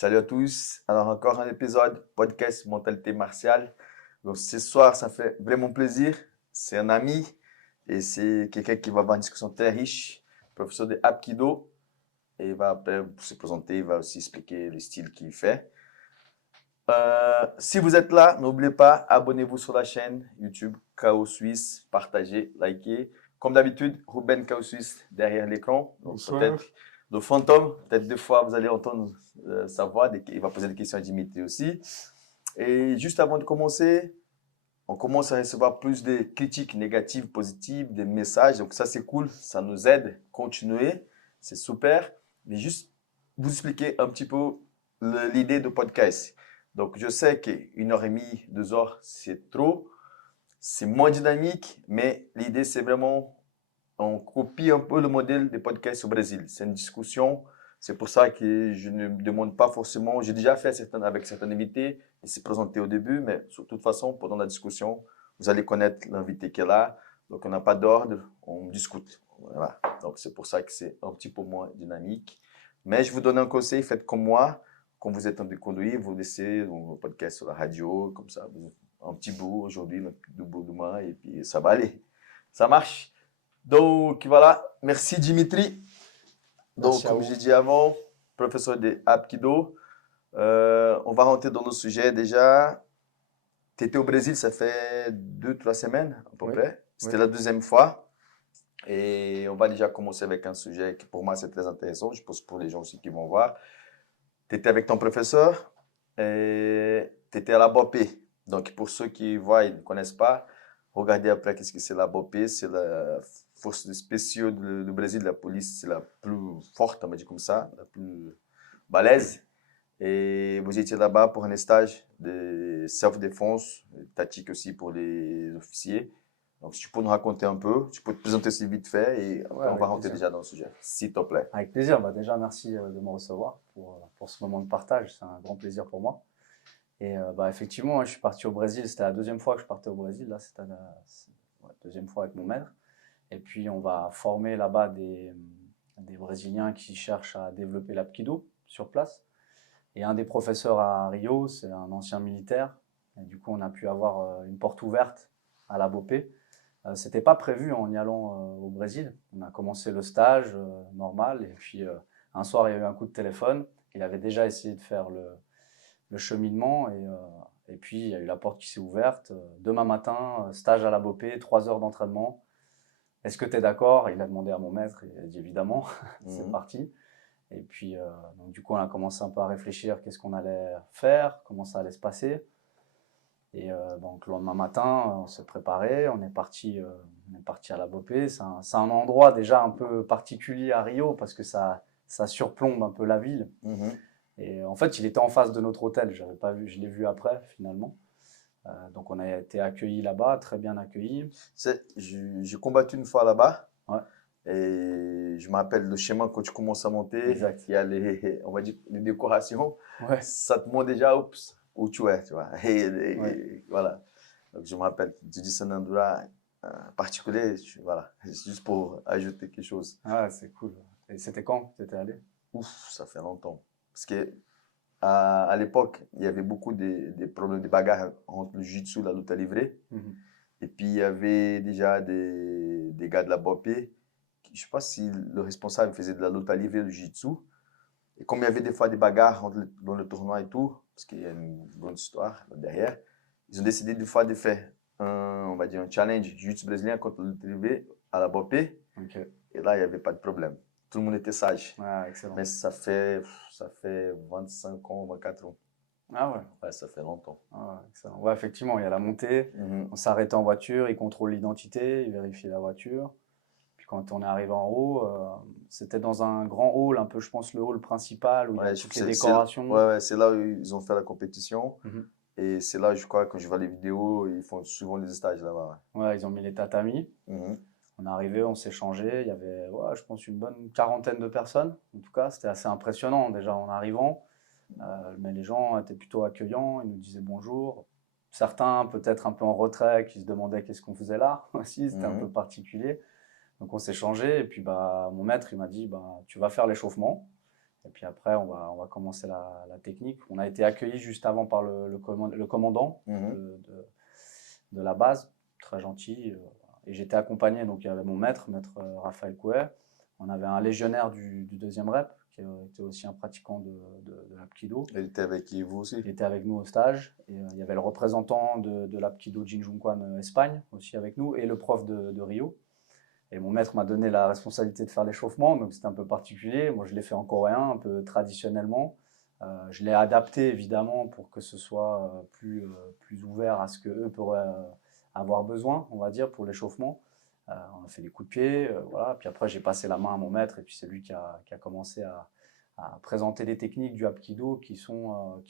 Salut à tous. Alors encore un épisode podcast Mentalité martiale. Donc ce soir, ça fait vraiment plaisir. C'est un ami et c'est quelqu'un qui va avoir une discussion très riche, professeur de Aikido. Et il va après se présenter, il va aussi expliquer le style qu'il fait. Si vous êtes là, n'oubliez pas, abonnez-vous sur la chaîne YouTube Chaos Suisse, partagez, likez. Comme d'habitude, Ruben Chaos Suisse derrière l'écran. Donc Bonsoir. peut-être le fantôme, peut-être deux fois vous allez entendre sa voix. Il va poser des questions à Dimitri aussi. Et juste avant de commencer, on commence à recevoir plus de critiques négatives, positives, des messages. Donc ça c'est cool, ça nous aide à continuer, c'est super. Mais juste vous expliquer un petit peu l'idée de podcast. Donc je sais qu'une heure et demie, 2 heures, c'est trop. C'est moins dynamique, mais l'idée c'est vraiment, on copie un peu le modèle des podcasts au Brésil. C'est une discussion. C'est pour ça que je ne demande pas forcément. J'ai déjà fait avec certains invités. Il s'est présenté au début, mais de toute façon, pendant la discussion, vous allez connaître l'invité qui est là. Donc, on n'a pas d'ordre, on discute. Voilà. Donc, c'est pour ça que c'est un petit peu moins dynamique. Mais je vous donne un conseil, faites comme moi. Quand vous êtes en déconduit, vous laissez le podcast sur la radio, comme ça, un petit bout aujourd'hui, un petit bout demain, et puis ça va aller. Ça marche. Donc voilà, merci Dimitri. Donc Merci à comme vous. j'ai dit avant, professeur de Aikido, on va rentrer dans le sujet déjà. Tu étais au Brésil, ça fait 2, 3 semaines à peu Oui, près. oui. C'était la deuxième fois. Et on va déjà commencer avec un sujet qui pour moi c'est très intéressant, je pense pour les gens aussi qui vont voir. Tu étais avec ton professeur et tu étais à la BOPE. Donc pour ceux qui voient et ne connaissent pas, regardez après qu'est-ce que c'est la BOPE. C'est la force spéciale du Brésil, la police, c'est la plus forte, on va dire comme ça, la plus balèze. Et vous étiez là-bas pour un stage de self-défense, tactique aussi pour les officiers. Donc, si tu peux nous raconter un peu, tu peux te présenter aussi vite fait et Ouais, après on va avec rentrer plaisir. déjà dans le sujet, s'il te plaît. Avec plaisir. Déjà, merci de me recevoir pour ce moment de partage. C'est un grand plaisir pour moi. Et effectivement, je suis parti au Brésil. C'était la deuxième fois que je partais au Brésil. Là, c'était la deuxième fois avec mon maître. Et puis, on va former là-bas des Brésiliens qui cherchent à développer l'Apkido sur place. Et un des professeurs à Rio, c'est un ancien militaire. Et du coup, on a pu avoir une porte ouverte à la BOPE. C'était pas prévu en y allant au Brésil. On a commencé le stage normal et puis un soir il y a eu un coup de téléphone. Il avait déjà essayé de faire le cheminement et puis il y a eu la porte qui s'est ouverte. Demain matin, stage à la BOPE, 3 heures d'entraînement. Est-ce que tu es d'accord? Il a demandé à mon maître et il a dit évidemment, c'est parti. Et puis donc, du coup on a commencé un peu à réfléchir qu'est-ce qu'on allait faire, comment ça allait se passer. Et donc le lendemain matin, on s'est préparé, on est parti à la BOPE. C'est un endroit déjà un peu particulier à Rio parce que ça surplombe un peu la ville. Et en fait, il était en face de notre hôtel. J'avais pas vu, je l'ai vu après finalement. Donc on a été accueillis là-bas, très bien accueillis. J'ai combattu une fois là-bas. Ouais. Et je me rappelle le chemin quand tu commences à monter, Exact. il y a on va dire, les décorations. Ouais. Ça te montre déjà oups, où tu es, tu vois. Ouais. Et voilà. Donc je me rappelle, tu dis c'est un endroit particulier, voilà. Juste pour ajouter quelque chose. Ah, c'est cool. Et c'était quand tu étais allé? Ouf, ça fait longtemps. Parce que à l'époque, il y avait beaucoup de problèmes de bagarres entre le jiu-jitsu et la lutte livrée. Et puis il y avait déjà des gars de la BOPE. Je ne sais pas si le responsable faisait de la lutte livrée et du jiu-jitsu. Et comme il y avait des fois des bagarres dans le tournoi et tout, parce qu'il y a une grande histoire derrière, ils ont décidé des fois de faire on va dire un challenge jiu-jitsu brésilien contre le lutte livrée à la BOPE. Okay. Et là, il n'y avait pas de problème. Tout le monde était sage. Ah, excellent. Mais ça fait 25 ans, 24 ans. Ah ouais. Ouais, ça fait longtemps. Ah, excellent. Ouais, effectivement, il y a la montée. On s'arrêtait en voiture, ils contrôlent l'identité, ils vérifient la voiture. Puis quand on est arrivé en haut, c'était dans un grand hall, un peu, je pense, le hall principal où il y a toutes les décorations. Ouais, c'est là où ils ont fait la compétition. Et c'est là, je crois, quand je vois les vidéos, ils font souvent les stages là-bas. Ouais, ils ont mis les tatamis. On est arrivé, on s'est changé. Il y avait, ouais, je pense, une bonne quarantaine de personnes. En tout cas, c'était assez impressionnant déjà en arrivant. Mais les gens étaient plutôt accueillants, ils nous disaient bonjour. Certains peut-être un peu en retrait, qui se demandaient qu'est-ce qu'on faisait là aussi, c'était un peu particulier. Donc on s'est changé et puis mon maître il m'a dit tu vas faire l'échauffement Et puis après, on va commencer la technique. On a été accueillis juste avant par le commandant de la base, très gentil. Et j'étais accompagné, donc il y avait mon maître Raphaël Couet. On avait un légionnaire du deuxième rep, qui était aussi un pratiquant de l'Apkido. Il était avec vous aussi? Il était avec nous au stage. Et, il y avait le représentant de l'Apkido Jinjungkwan Espagne aussi avec nous, et le prof de Rio. Et mon maître m'a donné la responsabilité de faire l'échauffement, donc c'était un peu particulier. Moi, je l'ai fait en coréen, un peu traditionnellement. Je l'ai adapté, évidemment, pour que ce soit plus ouvert à ce qu'eux pourraient avoir besoin, on va dire, pour l'échauffement. On a fait des coups de pied, voilà. Puis après, j'ai passé la main à mon maître, et puis c'est lui qui a commencé à présenter les techniques du Hapkido qui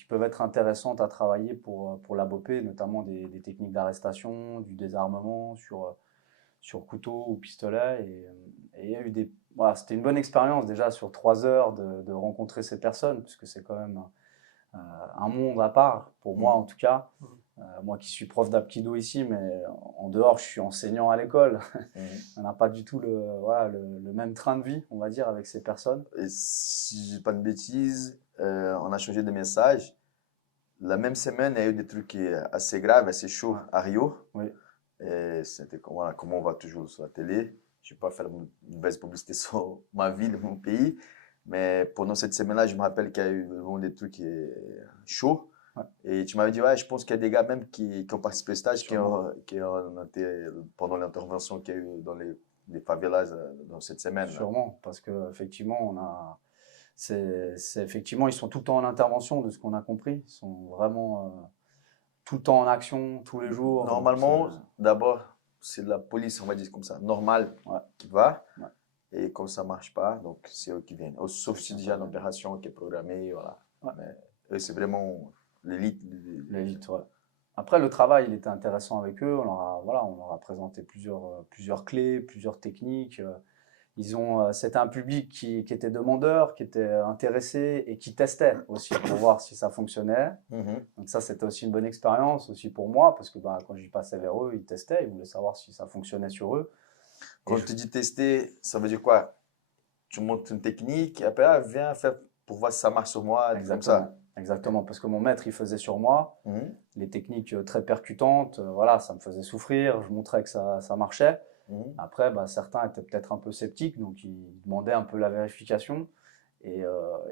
peuvent être intéressantes à travailler pour la BOPE, notamment des techniques d'arrestation, du désarmement sur couteau ou pistolet. Et il y a eu voilà, c'était une bonne expérience déjà sur 3 heures de rencontrer ces personnes, puisque c'est quand même un monde à part, pour moi en tout cas. Moi qui suis prof d'Apkido ici, mais en dehors, je suis enseignant à l'école. On n'a pas du tout le même train de vie, on va dire, avec ces personnes. Et si je dis pas de bêtises, on a changé de message. La même semaine, il y a eu des trucs assez graves, assez chauds à Rio. Oui. Et c'était comme on voit toujours sur la télé. Je ne vais pas faire une mauvaise publicité sur ma ville, mon pays. Mais pendant cette semaine-là, je me rappelle qu'il y a eu vraiment des trucs chauds. Ouais. Et tu m'avais dit, ouais, je pense qu'il y a des gars même qui ont participé au stage, qui ont été pendant l'intervention qu'il y a eu dans les favelas dans cette semaine. Sûrement, parce qu'effectivement, effectivement, ils sont tout le temps en intervention, de ce qu'on a compris. Ils sont vraiment tout le temps en action, tous les jours. Normalement, d'abord, c'est la police, on va dire comme ça, normale, qui va. Ouais. Et quand ça ne marche pas, donc c'est eux qui viennent. Sauf si déjà une opération qui est programmée, voilà. Ouais. Mais eux, c'est vraiment l'élite. L'élite, ouais. Après, le travail, il était intéressant avec eux. On leur a présenté plusieurs clés, plusieurs techniques. C'était un public qui était demandeur, qui était intéressé et qui testait aussi pour voir si ça fonctionnait. Donc ça, c'était aussi une bonne expérience aussi pour moi, parce que quand j'y passais vers eux, ils testaient, ils voulaient savoir si ça fonctionnait sur eux. Quand tu dis tester, ça veut dire quoi? Tu montes une technique et après, viens faire pour voir si ça marche sur moi, comme ça. Exactement, parce que mon maître, il faisait sur moi les techniques très percutantes. Voilà, ça me faisait souffrir, je montrais que ça marchait. Après, certains étaient peut-être un peu sceptiques, donc ils demandaient un peu la vérification. Et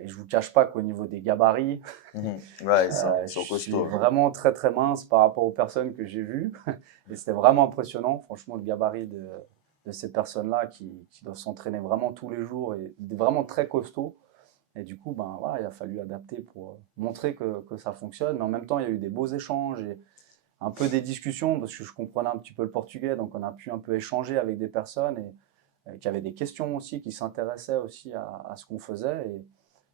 je ne vous cache pas qu'au niveau des gabarits, ouais, je suis vraiment très très mince par rapport aux personnes que j'ai vues. Et c'était vraiment impressionnant, franchement, le gabarit de ces personnes-là qui doivent s'entraîner vraiment tous les jours et vraiment très costauds. Et du coup, voilà, il a fallu adapter pour montrer que ça fonctionne. Mais en même temps, il y a eu des beaux échanges et un peu des discussions, parce que je comprenais un petit peu le portugais, donc on a pu un peu échanger avec des personnes et qui avaient des questions aussi, qui s'intéressaient aussi à ce qu'on faisait.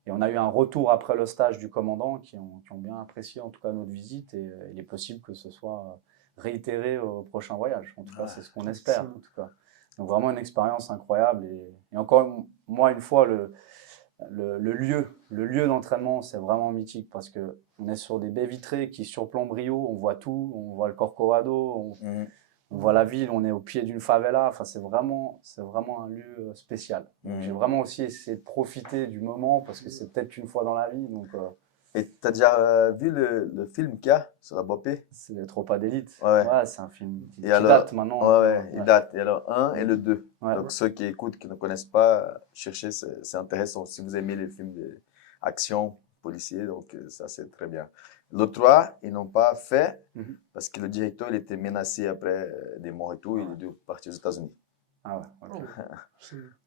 Et on a eu un retour après le stage du commandant qui ont bien apprécié en tout cas notre visite, et il est possible que ce soit réitéré au prochain voyage. En tout cas, c'est ce qu'on espère. En tout cas. Donc vraiment une expérience incroyable. Et encore, moi, une fois, le lieu d'entraînement, c'est vraiment mythique, parce qu'on est sur des baies vitrées qui surplombent Rio, on voit tout, on voit le Corcovado, on voit la ville, on est au pied d'une favela. Enfin, c'est vraiment un lieu spécial. J'ai vraiment aussi essayé de profiter du moment, parce que c'est peut-être une fois dans la vie. Donc, et tu as déjà vu le film qu'il y a sur la BOPE? C'est les Tropas d'élite. Ouais. Ouais, c'est un film qui date maintenant. Ouais, il date. Et alors, 1 et le 2. Ouais. Donc, ceux qui écoutent, qui ne connaissent pas, cherchez, c'est intéressant. Si vous aimez les films d'action, policiers, donc ça, c'est très bien. Le 3, ils n'ont pas fait parce que le directeur, il était menacé après des morts et tout. Il est dû partir aux États-Unis. Ah ouais, ok.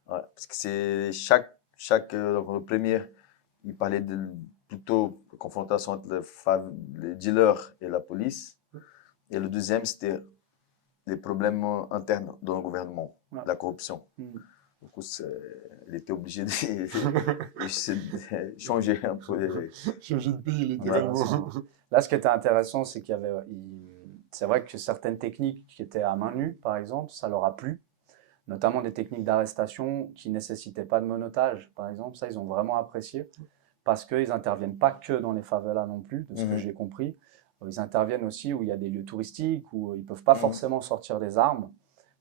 Ouais, parce que c'est donc le premier, il parlait plutôt de confrontation entre les dealers et la police. Et le deuxième, c'était les problèmes internes dans le gouvernement, la corruption. Du coup, il était obligé de changer un peu. Changer de pays, littéralement. Là, ce qui était intéressant, c'est qu'il y avait. C'est vrai que certaines techniques qui étaient à main nue, par exemple, ça leur a plu. Notamment des techniques d'arrestation qui ne nécessitaient pas de monotage, par exemple. Ça, ils ont vraiment apprécié. Parce qu'ils n'interviennent pas que dans les favelas non plus, de ce que j'ai compris. Ils interviennent aussi où il y a des lieux touristiques, où ils ne peuvent pas forcément sortir des armes.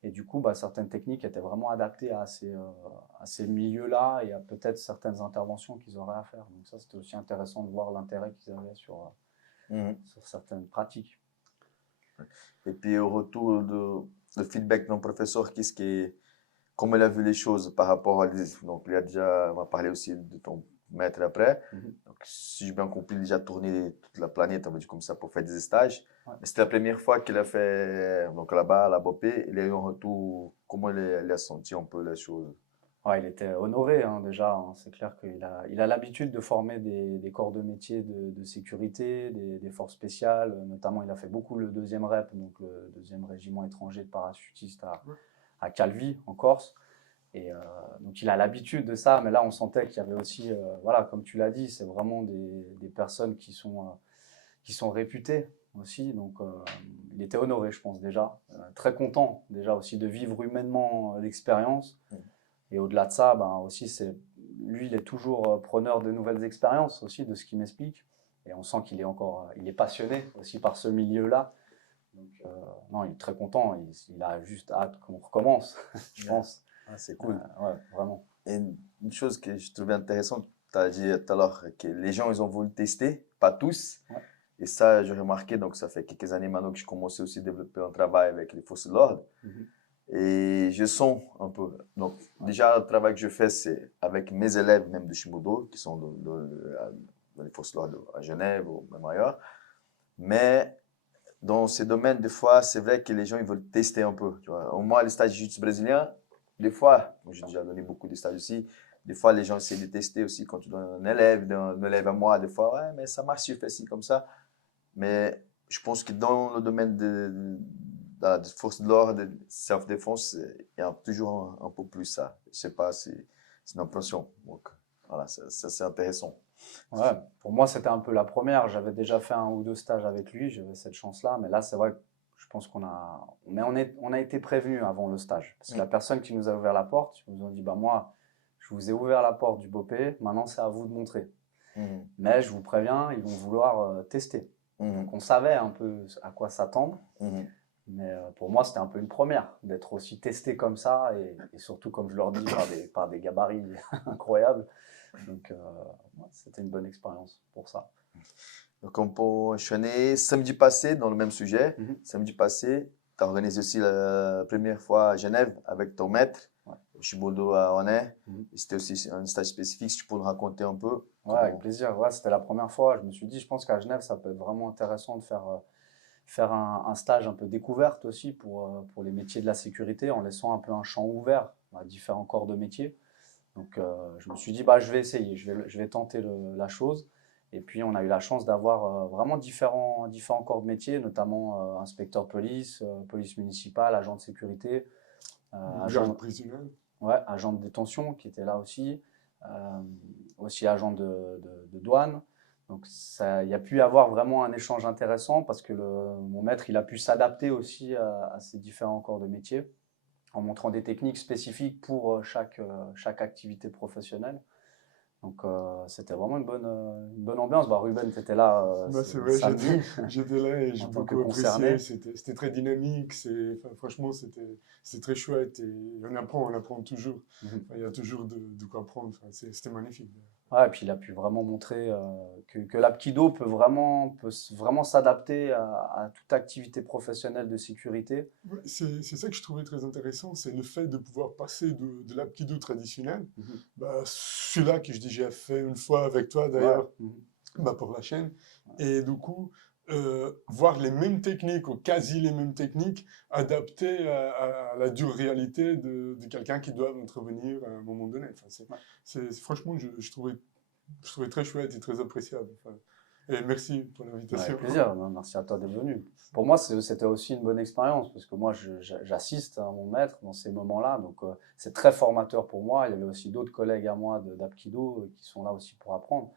Et du coup, bah, certaines techniques étaient vraiment adaptées à ces milieux-là et à peut-être certaines interventions qu'ils auraient à faire. Donc ça, c'était aussi intéressant de voir l'intérêt qu'ils avaient sur certaines pratiques. Et puis au retour de feedback de ton professeur, comment il a vu les choses par rapport à... Donc il a déjà, on va parler aussi de ton maître après. Donc, si j'ai bien compris, il a déjà tourné toute la planète, on va dire comme ça, pour faire des stages. Ouais. Mais c'était la première fois qu'il a fait, donc là-bas, à la BOP, il a eu un retour, comment il a senti un peu les choses? Ouais, il était honoré hein, déjà. Hein. C'est clair qu'il a l'habitude de former des corps de métier de sécurité, des forces spéciales. Notamment, il a fait beaucoup le 2e REP, donc le 2e régiment étranger de parachutistes à Calvi, en Corse. Et donc, il a l'habitude de ça. Mais là, on sentait qu'il y avait aussi, voilà, comme tu l'as dit, c'est vraiment des personnes qui sont réputées aussi. Donc, il était honoré, je pense, déjà. Très content, déjà, aussi de vivre humainement l'expérience. Et au-delà de ça, ben aussi, lui, il est toujours preneur de nouvelles expériences aussi, de ce qu'il m'explique. Et on sent qu'il est passionné aussi par ce milieu-là. Donc, non, il est très content. Il a juste hâte qu'on recommence, je pense. Ah, c'est cool. Ouais, vraiment. Et une chose que je trouvais intéressante, tu as dit tout à l'heure que les gens, ils ont voulu tester, pas tous. Ouais. Et ça, j'ai remarqué, donc ça fait quelques années maintenant que je commençais aussi à développer un travail avec les forces de l'ordre. Et je sens un peu. Donc, déjà, le travail que je fais, c'est avec mes élèves, même de Shimodo, qui sont dans les forces de l'ordre à Genève ou même ailleurs. Mais dans ces domaines, des fois, c'est vrai que les gens, ils veulent tester un peu. Tu vois. Au moins, les stages de jiu-jitsu brésilien, des fois, j'ai déjà donné beaucoup de stages aussi, des fois, les gens essaient de tester aussi quand tu donnes un élève à moi, des fois, ouais, mais ça marche si je fais ci comme ça. Mais je pense que dans le domaine de la force de l'ordre, de self-défense, il y a toujours un peu plus ça. Je sais pas, c'est une impression. Donc, voilà, ça c'est intéressant. Ouais, pour moi, c'était un peu la première. J'avais déjà fait 1 ou 2 stages avec lui, j'avais cette chance-là. Mais là, c'est vrai que je pense qu'on a, on a été prévenus avant le stage. Parce que la personne qui nous a ouvert la porte, ils nous ont dit, bah moi, je vous ai ouvert la porte du BOPE, maintenant c'est à vous de montrer. Mais je vous préviens, ils vont vouloir tester. Donc on savait un peu à quoi s'attendre. Mais pour moi, c'était un peu une première d'être aussi testé comme ça et surtout, comme je leur dis, par des gabarits incroyables. Donc, c'était une bonne expérience pour ça. Donc, on peut enchaîner samedi passé dans le même sujet. Samedi passé, tu as organisé aussi la première fois à Genève avec ton maître, Shibodo à Honnay. C'était aussi un stage spécifique, si tu peux nous raconter un peu. Ouais, avec plaisir. Ouais, c'était la première fois. Je me suis dit, je pense qu'à Genève, ça peut être vraiment intéressant de faire un stage un peu découverte aussi pour les métiers de la sécurité, en laissant un peu un champ ouvert à différents corps de métier. Donc, je me suis dit, bah, je vais essayer, je vais tenter la chose. Et puis, on a eu la chance d'avoir vraiment différents corps de métier, notamment inspecteur police, police municipale, agent de sécurité, agent de détention qui était là aussi, aussi agent de douane. Donc, il y a pu y avoir vraiment un échange intéressant parce que mon maître, il a pu s'adapter aussi à ces différents corps de métier en montrant des techniques spécifiques pour chaque activité professionnelle. Donc, c'était vraiment une bonne ambiance. Bah, Ruben, tu étais là c'est vrai, samedi. J'étais là et j'ai beaucoup apprécié. C'était très dynamique. Franchement, c'était très chouette. Et on apprend toujours. Il y a toujours de quoi apprendre. C'était magnifique. Ouais, et puis il a pu vraiment montrer que l'apkido peut vraiment s'adapter à toute activité professionnelle de sécurité. Ouais, c'est ça que je trouvais très intéressant, c'est le fait de pouvoir passer de l'apkido traditionnel. Bah, celui-là que j'ai fait une fois avec toi d'ailleurs, bah, pour la chaîne. Et du coup, voir les mêmes techniques, ou quasi les mêmes techniques, adaptées à la dure réalité de quelqu'un qui doit intervenir à un moment donné. Franchement, je trouvais très chouette et très appréciable. Et merci pour l'invitation. Avec plaisir, merci à toi d'être venu. Pour moi, c'était aussi une bonne expérience, parce que moi, j'assiste à mon maître dans ces moments-là, donc c'est très formateur pour moi. Il y avait aussi d'autres collègues à moi d'Apkido qui sont là aussi pour apprendre.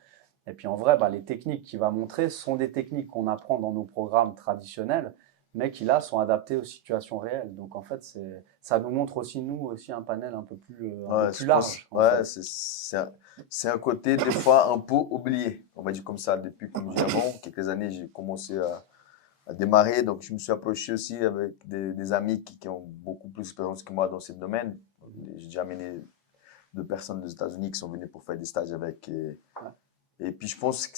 Et puis en vrai, bah, les techniques qu'il va montrer sont des techniques qu'on apprend dans nos programmes traditionnels, mais qui là sont adaptées aux situations réelles. Donc en fait, ça nous montre aussi, nous, aussi un panel un peu plus large. Ouais, c'est un côté des fois un peu oublié, on va dire comme ça. Depuis, comme je dis avant, quelques années, j'ai commencé à démarrer. Donc, je me suis approché aussi avec des amis qui ont beaucoup plus d'expérience que moi dans ce domaine. J'ai déjà amené 2 personnes des États-Unis qui sont venues pour faire des stages avec. Et puis, je pense que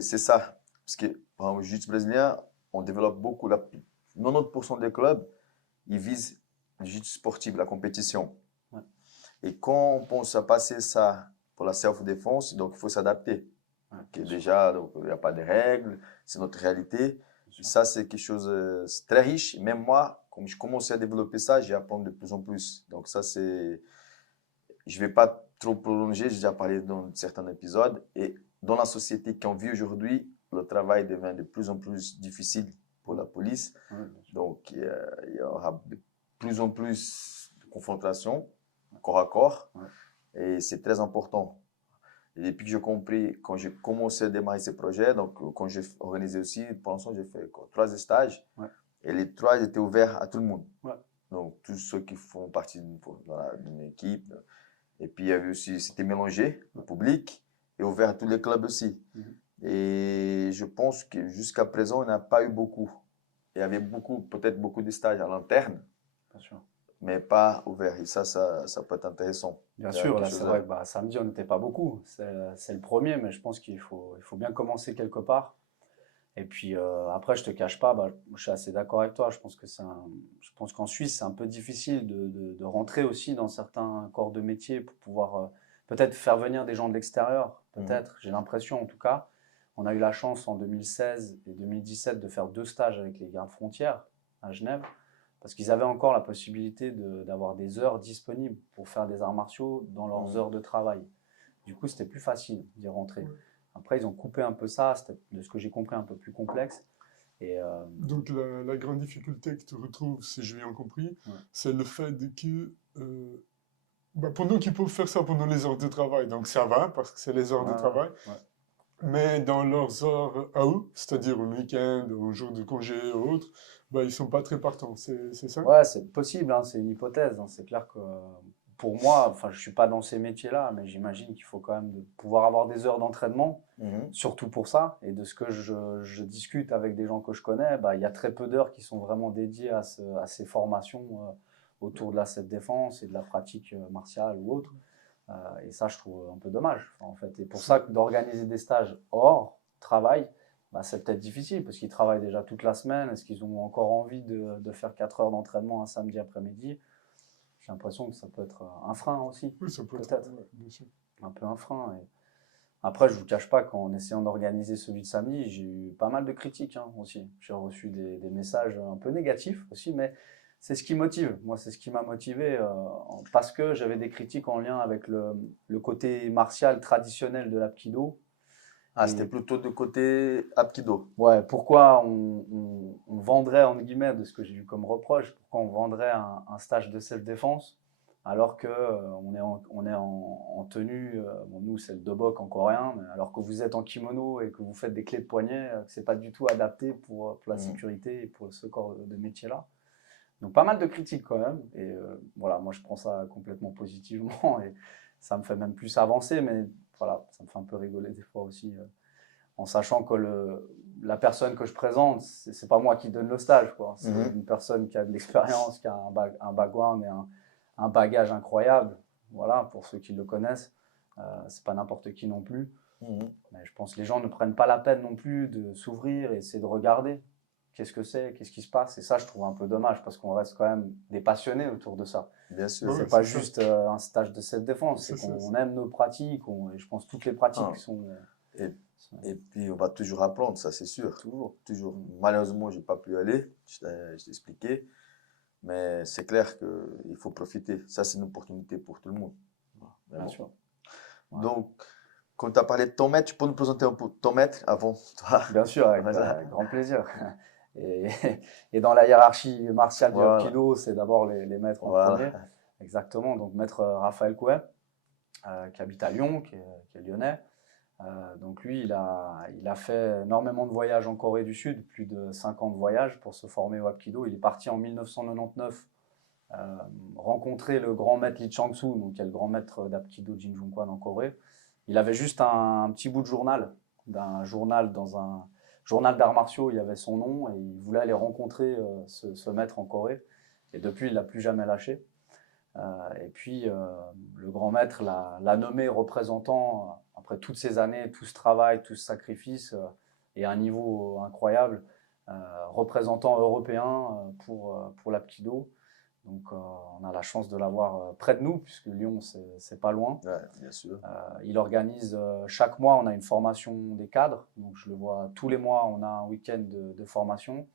c'est ça. Parce que, par exemple, le jiu-jitsu brésilien, on développe beaucoup. 90% des clubs, ils visent le jiu-jitsu sportif, la compétition. Ouais. Et quand on pense à passer ça pour la self-défense, donc il faut s'adapter. Ouais, Déjà, il n'y a pas de règles, c'est notre réalité. Et ça, c'est quelque chose de très riche. Et même moi, comme je commençais à développer ça, j'ai appris de plus en plus. Donc ça, c'est... Je ne vais pas trop prolonger, j'ai déjà parlé dans certains épisodes. Et dans la société qu'on vit aujourd'hui, le travail devient de plus en plus difficile pour la police. Ouais, donc, il y aura de plus en plus de confrontations, corps à corps. Ouais. Et c'est très important. Et depuis que j'ai compris, quand j'ai commencé à démarrer ces projets, donc quand j'ai organisé aussi, pour l'instant, j'ai fait 3 stages. Ouais. Et les 3 étaient ouverts à tout le monde. Ouais. Donc, tous ceux qui font partie d'une équipe. Et puis, il y avait aussi, c'était mélangé, le public, et ouvert à tous les clubs aussi. Et je pense que jusqu'à présent, on n'a pas eu beaucoup. Il y avait peut-être beaucoup de stages à l'interne. Bien sûr. Mais pas ouvert. Et ça peut être intéressant. Bien sûr, là, c'est vrai que samedi, on n'était pas beaucoup. C'est le premier, mais je pense qu'il faut bien commencer quelque part. Et puis après, je ne te cache pas, je suis assez d'accord avec toi. Je pense qu'en Suisse, c'est un peu difficile de rentrer aussi dans certains corps de métier pour pouvoir peut-être faire venir des gens de l'extérieur. Peut-être, j'ai l'impression en tout cas. On a eu la chance en 2016 et 2017 de faire 2 stages avec les gardes frontières à Genève. Parce qu'ils avaient encore la possibilité d'avoir des heures disponibles pour faire des arts martiaux dans leurs heures de travail. Du coup, c'était plus facile d'y rentrer. Après, ils ont coupé un peu ça, c'était, de ce que j'ai compris, un peu plus complexe. Et donc, la grande difficulté que tu retrouves, si j'ai bien compris, c'est le fait que pendant qu'ils peuvent faire ça pendant les heures de travail, donc ça va, parce que c'est les heures de travail, mais dans leurs heures à eux, c'est-à-dire au week-end, au jour de congé ou autre, ils ne sont pas très partants, c'est ça? Ouais, c'est possible, hein, c'est une hypothèse. Hein. C'est clair que pour moi, je ne suis pas dans ces métiers-là, mais j'imagine qu'il faut quand même pouvoir avoir des heures d'entraînement, surtout pour ça. Et de ce que je discute avec des gens que je connais, il y a très peu d'heures qui sont vraiment dédiées à ces formations autour de la self-défense et de la pratique martiale ou autre. Et ça, je trouve un peu dommage, en fait. Et pour ça, d'organiser des stages hors travail, c'est peut-être difficile parce qu'ils travaillent déjà toute la semaine. Est-ce qu'ils ont encore envie de faire 4 heures d'entraînement un samedi après-midi? J'ai l'impression que ça peut être un frein aussi. Oui, ça peut être bien sûr. Un peu un frein. Et après, je ne vous cache pas qu'en essayant d'organiser celui de samedi, j'ai eu pas mal de critiques aussi. J'ai reçu des messages un peu négatifs aussi, mais c'est ce qui motive. Moi, c'est ce qui m'a motivé parce que j'avais des critiques en lien avec le côté martial traditionnel de l'Apkido. Ah, c'était plutôt de côté Apkido. Ouais, pourquoi on vendrait, entre guillemets, de ce que j'ai eu comme reproche, pourquoi on vendrait un stage de self-défense alors qu'on est en tenue, nous c'est le dobok en coréen, mais alors que vous êtes en kimono et que vous faites des clés de poignet, c'est pas du tout adapté pour la sécurité et pour ce corps de métier-là. Donc pas mal de critiques quand même, et voilà, moi je prends ça complètement positivement et ça me fait même plus avancer, mais voilà, ça me fait un peu rigoler des fois aussi, en sachant que la personne que je présente, c'est pas moi qui donne le stage, quoi. C'est une personne qui a de l'expérience, qui a un background et un bagage incroyable, voilà, pour ceux qui le connaissent. C'est pas n'importe qui non plus. Mais je pense que les gens ne prennent pas la peine non plus de s'ouvrir et essayer de regarder qu'est-ce que c'est, qu'est-ce qui se passe. Et ça, je trouve un peu dommage parce qu'on reste quand même des passionnés autour de ça. Bien sûr. C'est pas juste un stage de self-défense, c'est qu'on aime nos pratiques. Et je pense que toutes les pratiques sont... Et puis, on va toujours apprendre, ça c'est sûr. Toujours. Malheureusement, je n'ai pas pu aller, je t'ai expliqué. Mais c'est clair qu'il faut profiter. Ça, c'est une opportunité pour tout le monde. Bien sûr. Ouais. Donc, quand tu as parlé de ton maître, tu peux nous présenter un peu ton maître avant toi? Bien sûr, avec grand plaisir. Et dans la hiérarchie martiale du Hapkido, c'est d'abord les maîtres en premier. Exactement. Donc, maître Raphaël Couet, qui habite à Lyon, qui est lyonnais. Donc lui, il a fait énormément de voyages en Corée du Sud, plus de 5 ans de voyages pour se former au Hapkido. Il est parti en 1999 rencontrer le grand maître Lee Chang-soo, donc qui est le grand maître d'Hapkido Jin-Jung-kwan en Corée. Il avait juste un petit bout de journal, d'un journal dans un... journal d'arts martiaux, il y avait son nom et il voulait aller rencontrer ce maître en Corée. Et depuis, il ne l'a plus jamais lâché. Et puis, le grand maître l'a nommé représentant, après toutes ces années, tout ce travail, tout ce sacrifice, et à un niveau incroyable, représentant européen pour l'Apkido. Donc, on a la chance de l'avoir près de nous, puisque Lyon, c'est pas loin. Ouais, bien sûr. Il organise, chaque mois, on a une formation des cadres. Donc, je le vois tous les mois, on a un week-end de formation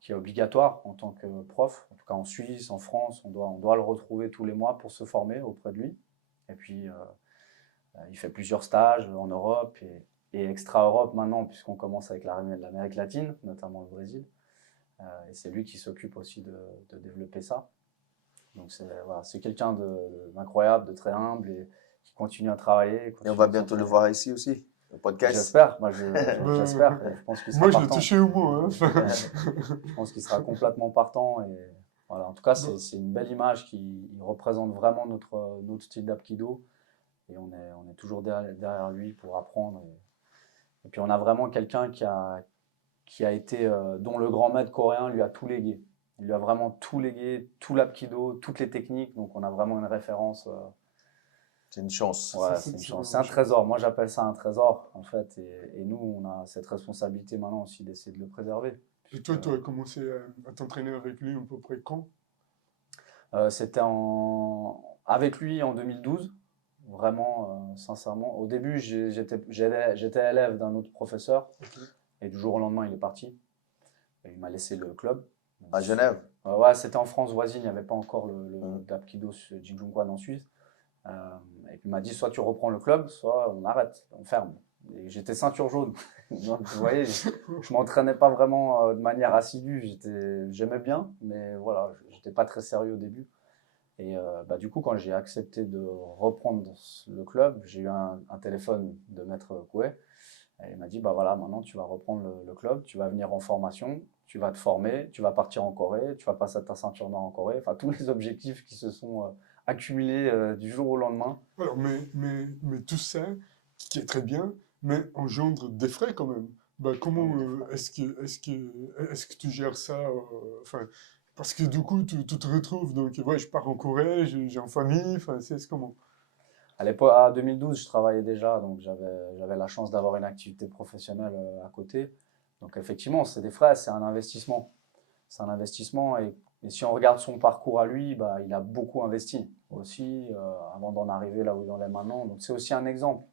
qui est obligatoire en tant que prof. En tout cas, en Suisse, en France, on doit le retrouver tous les mois pour se former auprès de lui. Et puis, il fait plusieurs stages en Europe et extra-Europe maintenant, puisqu'on commence avec l'arrivée de l'Amérique latine, notamment le Brésil. Et c'est lui qui s'occupe aussi de développer ça. Donc, c'est quelqu'un d'incroyable, de très humble et qui continue à travailler. Et on va bientôt le voir ici aussi, au podcast. J'espère, j'espère. Je pense qu'il sera Moi, je l'ai partant. touché au mot. Hein. Je pense qu'il sera complètement partant. Et voilà. En tout cas, c'est une belle image qui représente vraiment notre style d'Apkido. Et on est toujours derrière lui pour apprendre. Et puis, on a vraiment quelqu'un qui a été, dont le grand maître coréen lui a tout légué. Il lui a vraiment tout légué, tout l'Apkido, toutes les techniques. Donc, on a vraiment une référence. C'est une chance. Ouais, c'est une chance. C'est un trésor. Moi, j'appelle ça un trésor, en fait. Et nous, on a cette responsabilité maintenant aussi d'essayer de le préserver. Et toi, tu as commencé à t'entraîner avec lui à peu près quand? C'était avec lui en 2012, vraiment, sincèrement. Au début, j'étais élève d'un autre professeur. Ok. Et du jour au lendemain, il est parti. Et il m'a laissé le club. À Genève. Ouais, c'était en France voisine. Il n'y avait pas encore le d'Apkido Jingjunkwan en Suisse. Et puis il m'a dit soit tu reprends le club, soit on arrête, on ferme. Et j'étais ceinture jaune. Donc vous voyez, je m'entraînais pas vraiment de manière assidue. J'aimais bien, mais voilà, j'étais pas très sérieux au début. Et du coup, quand j'ai accepté de reprendre le club, j'ai eu un téléphone de Maître Koué. Et il m'a dit, bah voilà, maintenant tu vas reprendre le club, tu vas venir en formation, tu vas te former, tu vas partir en Corée, tu vas passer ta ceinture noire en Corée. Enfin, tous les objectifs qui se sont accumulés du jour au lendemain. Alors, mais tout ça, qui est très bien, mais engendre des frais quand même. Bah, comment est-ce que tu gères ça enfin, parce que du coup, tu te retrouves, donc ouais, je pars en Corée, j'ai une famille, enfin, c'est comment? À l'époque, à 2012, je travaillais déjà, donc j'avais la chance d'avoir une activité professionnelle à côté. Donc effectivement, c'est des frais, c'est un investissement. C'est un investissement et si on regarde son parcours à lui, bah, il a beaucoup investi aussi avant d'en arriver là où il en est maintenant. Donc c'est aussi un exemple.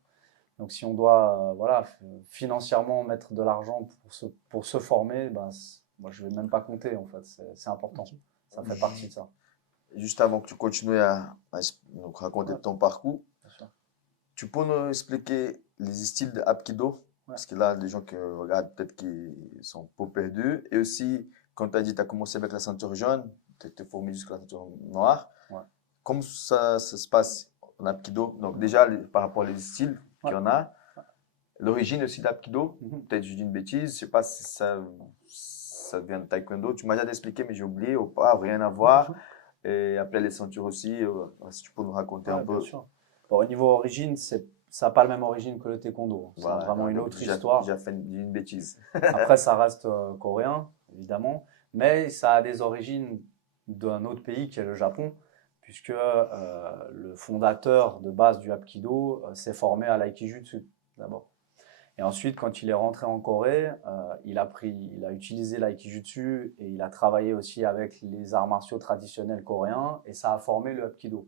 Donc si on doit voilà, financièrement mettre de l'argent pour se former, bah, moi je ne vais même pas compter en fait, c'est important. Ok. Ça fait partie de ça. Juste avant que tu continues à nous raconter ton parcours, Bien sûr. tu peux nous expliquer les styles de Apkido? Parce que là, les gens qui regardent, peut-être qu'ils sont un peu perdus. Et aussi, quand tu as dit que tu as commencé avec la ceinture jaune, tu étais formé jusqu'à la ceinture noire. Ouais. Comment ça se passe en Apkido? Donc, déjà, par rapport aux styles qu'il y en a, l'origine aussi d'Apkido, peut-être je dis une bêtise, je ne sais pas si ça vient de Taekwondo. Tu m'as déjà expliqué, mais j'ai oublié, ou pas, rien à voir. Et après, les ceintures aussi, si tu peux nous raconter un peu. Bien sûr. Bon, au niveau origine, ça n'a pas la même origine que le taekwondo. C'est Voilà, vraiment une donc autre histoire. J'ai fait une bêtise. Après, ça reste coréen, évidemment, mais ça a des origines d'un autre pays qui est le Japon, puisque le fondateur de base du Hapkido s'est formé à l'aikijutsu d'abord. Et ensuite, quand il est rentré en Corée, il a utilisé l'aikijutsu et il a travaillé aussi avec les arts martiaux traditionnels coréens et ça a formé le Hapkido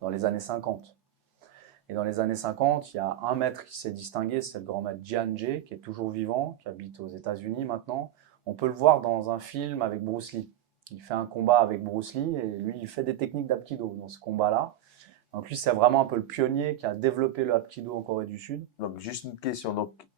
dans les années 50. Et dans les années 50, il y a un maître qui s'est distingué, c'est le grand maître Jian Jie, qui est toujours vivant, qui habite aux États-Unis maintenant. On peut le voir dans un film avec Bruce Lee. Il fait un combat avec Bruce Lee et lui, il fait des techniques d'Hapkido dans ce combat-là. Donc lui, c'est vraiment un peu le pionnier qui a développé le Hapkido en Corée du Sud. Donc, juste une question. Donc,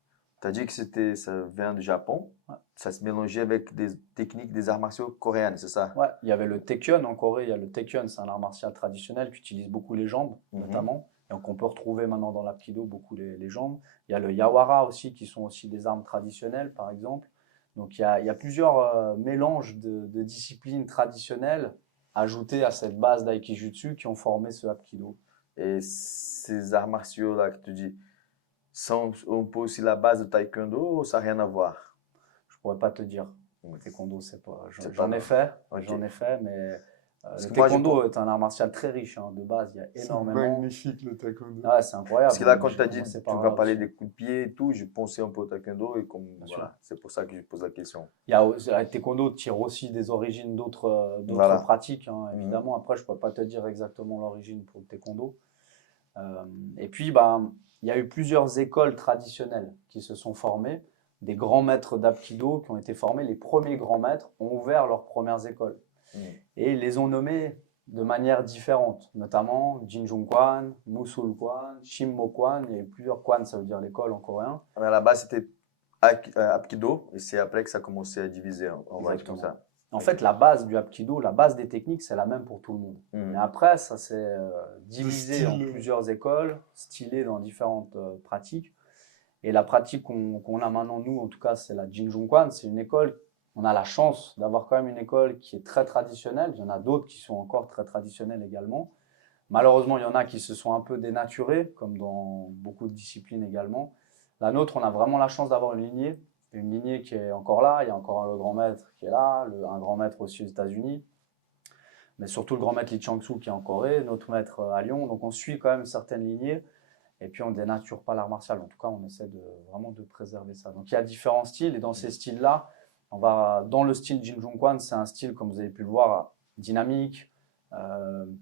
tu as dit que ça vient du Japon. Ouais. Ça se mélangeait avec des techniques des arts martiaux coréennes, c'est ça? Ouais, il y avait le Taekyon en Corée. Il y a le Taekyon, c'est un art martial traditionnel qui utilise beaucoup les jambes, notamment. Donc, on peut retrouver maintenant dans l'Hapkido beaucoup les jambes. Il y a le Yawara aussi, qui sont aussi des armes traditionnelles, par exemple. Donc, il y a plusieurs mélanges de disciplines traditionnelles ajoutées à cette base d'aikijutsu qui ont formé ce Hapkido. Et ces arts martiaux-là que tu dis, sont un peu aussi la base de Taekwondo ou ça n'a rien à voir? pourrais pas te dire. Le taekwondo, j'en ai fait, mais le que moi, taekwondo est un art martial très riche, hein, de base. Il y a C'est énormément. magnifique le taekwondo. Ah, c'est incroyable. Parce que là, quand J'ai tu as dit commencé tu par vas là parler aussi. des coups de pied et tout, je pensais un peu au taekwondo et comme, Bien voilà, c'est pour ça que je pose la question. Il y a le taekwondo tire aussi des origines d'autres Voilà. pratiques, hein, évidemment. Après, je peux pas te dire exactement l'origine pour le taekwondo. Et puis, il y a eu plusieurs écoles traditionnelles qui se sont formées, des grands maîtres d'Apkido qui ont été formés. Les premiers grands maîtres ont ouvert leurs premières écoles et ils les ont nommés de manière différente, notamment Jin Jung Kwan, Musul Kwan, Shimmo Kwan. Il y a eu plusieurs Kwan, ça veut dire l'école en coréen. Mais à la base, c'était Apkido et c'est après que ça a commencé à diviser. On va dire comme ça. En fait, la base du Apkido, la base des techniques, c'est la même pour tout le monde. Mais après, ça s'est divisé en plusieurs écoles, stylées dans différentes pratiques. Et la pratique qu'on a maintenant, nous, en tout cas, c'est la Jin Jung Kwan. C'est une école, on a la chance d'avoir quand même une école qui est très traditionnelle. Il y en a d'autres qui sont encore très traditionnelles également. Malheureusement, il y en a qui se sont un peu dénaturés, comme dans beaucoup de disciplines également. La nôtre, on a vraiment la chance d'avoir une lignée qui est encore là. Il y a encore le grand maître qui est là, un grand maître aussi aux États-Unis, mais surtout le grand maître Lee Chang-soo qui est en Corée, notre maître à Lyon. Donc on suit quand même certaines lignées et puis on ne dénature pas l'art martial. En tout cas, on essaie vraiment de préserver ça. Donc il y a différents styles et dans ces styles-là, dans le style Jin Jung Kwan, c'est un style, comme vous avez pu le voir, dynamique,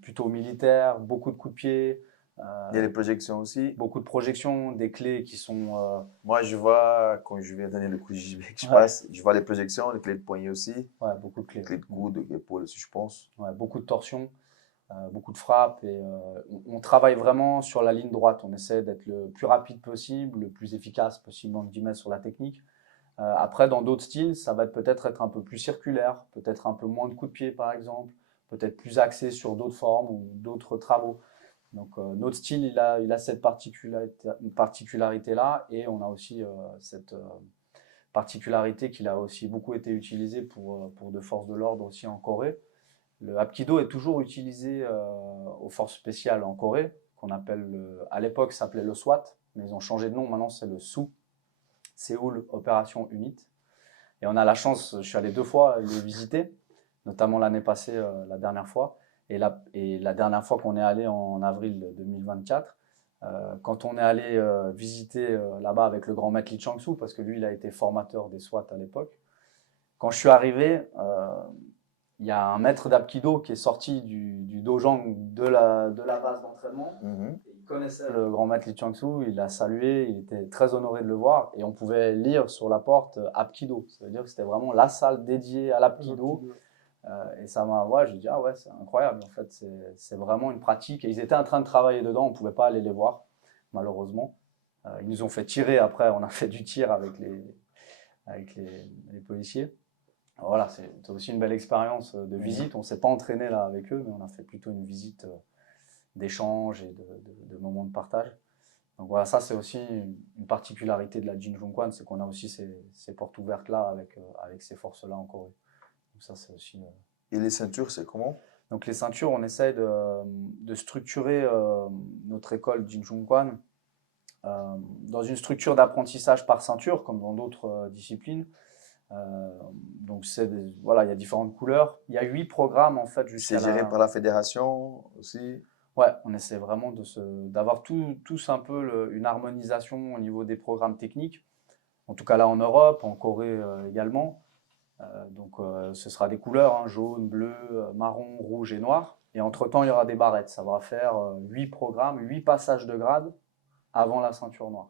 plutôt militaire, beaucoup de coups de pied. Il y a les projections aussi. Beaucoup de projections, des clés qui sont… Moi, je vois, quand je viens donner le coup de JB que je passe, je vois les projections, les clés de poignet aussi. Ouais, beaucoup de clés. Les clés de coude, d'épaule aussi, je pense. Ouais, beaucoup de torsions, beaucoup de frappes. Et on travaille vraiment sur la ligne droite. On essaie d'être le plus rapide possible, le plus efficace possible, entre guillemets, sur la technique. Après, dans d'autres styles, ça va peut-être être un peu plus circulaire, peut-être un peu moins de coups de pied, par exemple, peut-être plus axé sur d'autres formes ou d'autres travaux. Donc notre style, il a cette particularité-là et on a aussi cette particularité qu'il a aussi beaucoup été utilisé pour de forces de l'ordre aussi en Corée. Le Hapkido est toujours utilisé aux forces spéciales en Corée, qu'on appelle, à l'époque ça s'appelait le SWAT, mais ils ont changé de nom, maintenant c'est le SOU, Seoul Operation Unit. Et on a la chance, je suis allé 2 fois le visiter, notamment l'année passée, la dernière fois. Et la dernière fois qu'on est allé en avril 2024, quand on est allé visiter là-bas avec le grand maître Lee Chang-soo, parce que lui, il a été formateur des SWAT à l'époque. Quand je suis arrivé, il y a un maître d'Apkido qui est sorti du dojang de la base d'entraînement. Il connaissait le grand maître Lee Chang-soo, il l'a salué, il était très honoré de le voir. Et on pouvait lire sur la porte Apkido. Ça veut dire que c'était vraiment la salle dédiée à l'Apkido. Et ça m'a, j'ai dit, ah ouais, c'est incroyable, en fait, c'est vraiment une pratique. Et ils étaient en train de travailler dedans, on ne pouvait pas aller les voir, malheureusement. Ils nous ont fait tirer après, on a fait du tir avec les policiers. Alors voilà, c'est aussi une belle expérience de visite. On ne s'est pas entraîné là avec eux, mais on a fait plutôt une visite d'échange et de moments de partage. Donc voilà, ça c'est aussi une particularité de la Jin Jung Kwan, c'est qu'on a aussi ces portes ouvertes là avec ces forces-là en Corée. Donc ça, c'est aussi, Et les ceintures, c'est comment? Donc les ceintures, on essaie de structurer notre école Jin Jung Kwan dans une structure d'apprentissage par ceinture, comme dans d'autres disciplines. Donc voilà, il y a différentes couleurs. Il y a 8 programmes en fait. C'est géré par la fédération aussi? Ouais, on essaie vraiment d'avoir tous un peu une harmonisation au niveau des programmes techniques. En tout cas là en Europe, en Corée également. Donc ce sera des couleurs, hein, jaune, bleu, marron, rouge et noir. Et entre-temps, il y aura des barrettes. Ça va faire 8 programmes, 8 passages de grade avant la ceinture noire.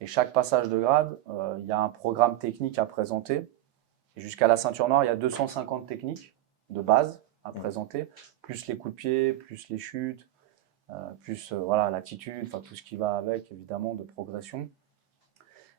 Et chaque passage de grade, il y a un programme technique à présenter. Et jusqu'à la ceinture noire, il y a 250 techniques de base à présenter, plus les coups de pied, plus les chutes, plus voilà, l'attitude, enfin tout ce qui va avec, évidemment, de progression.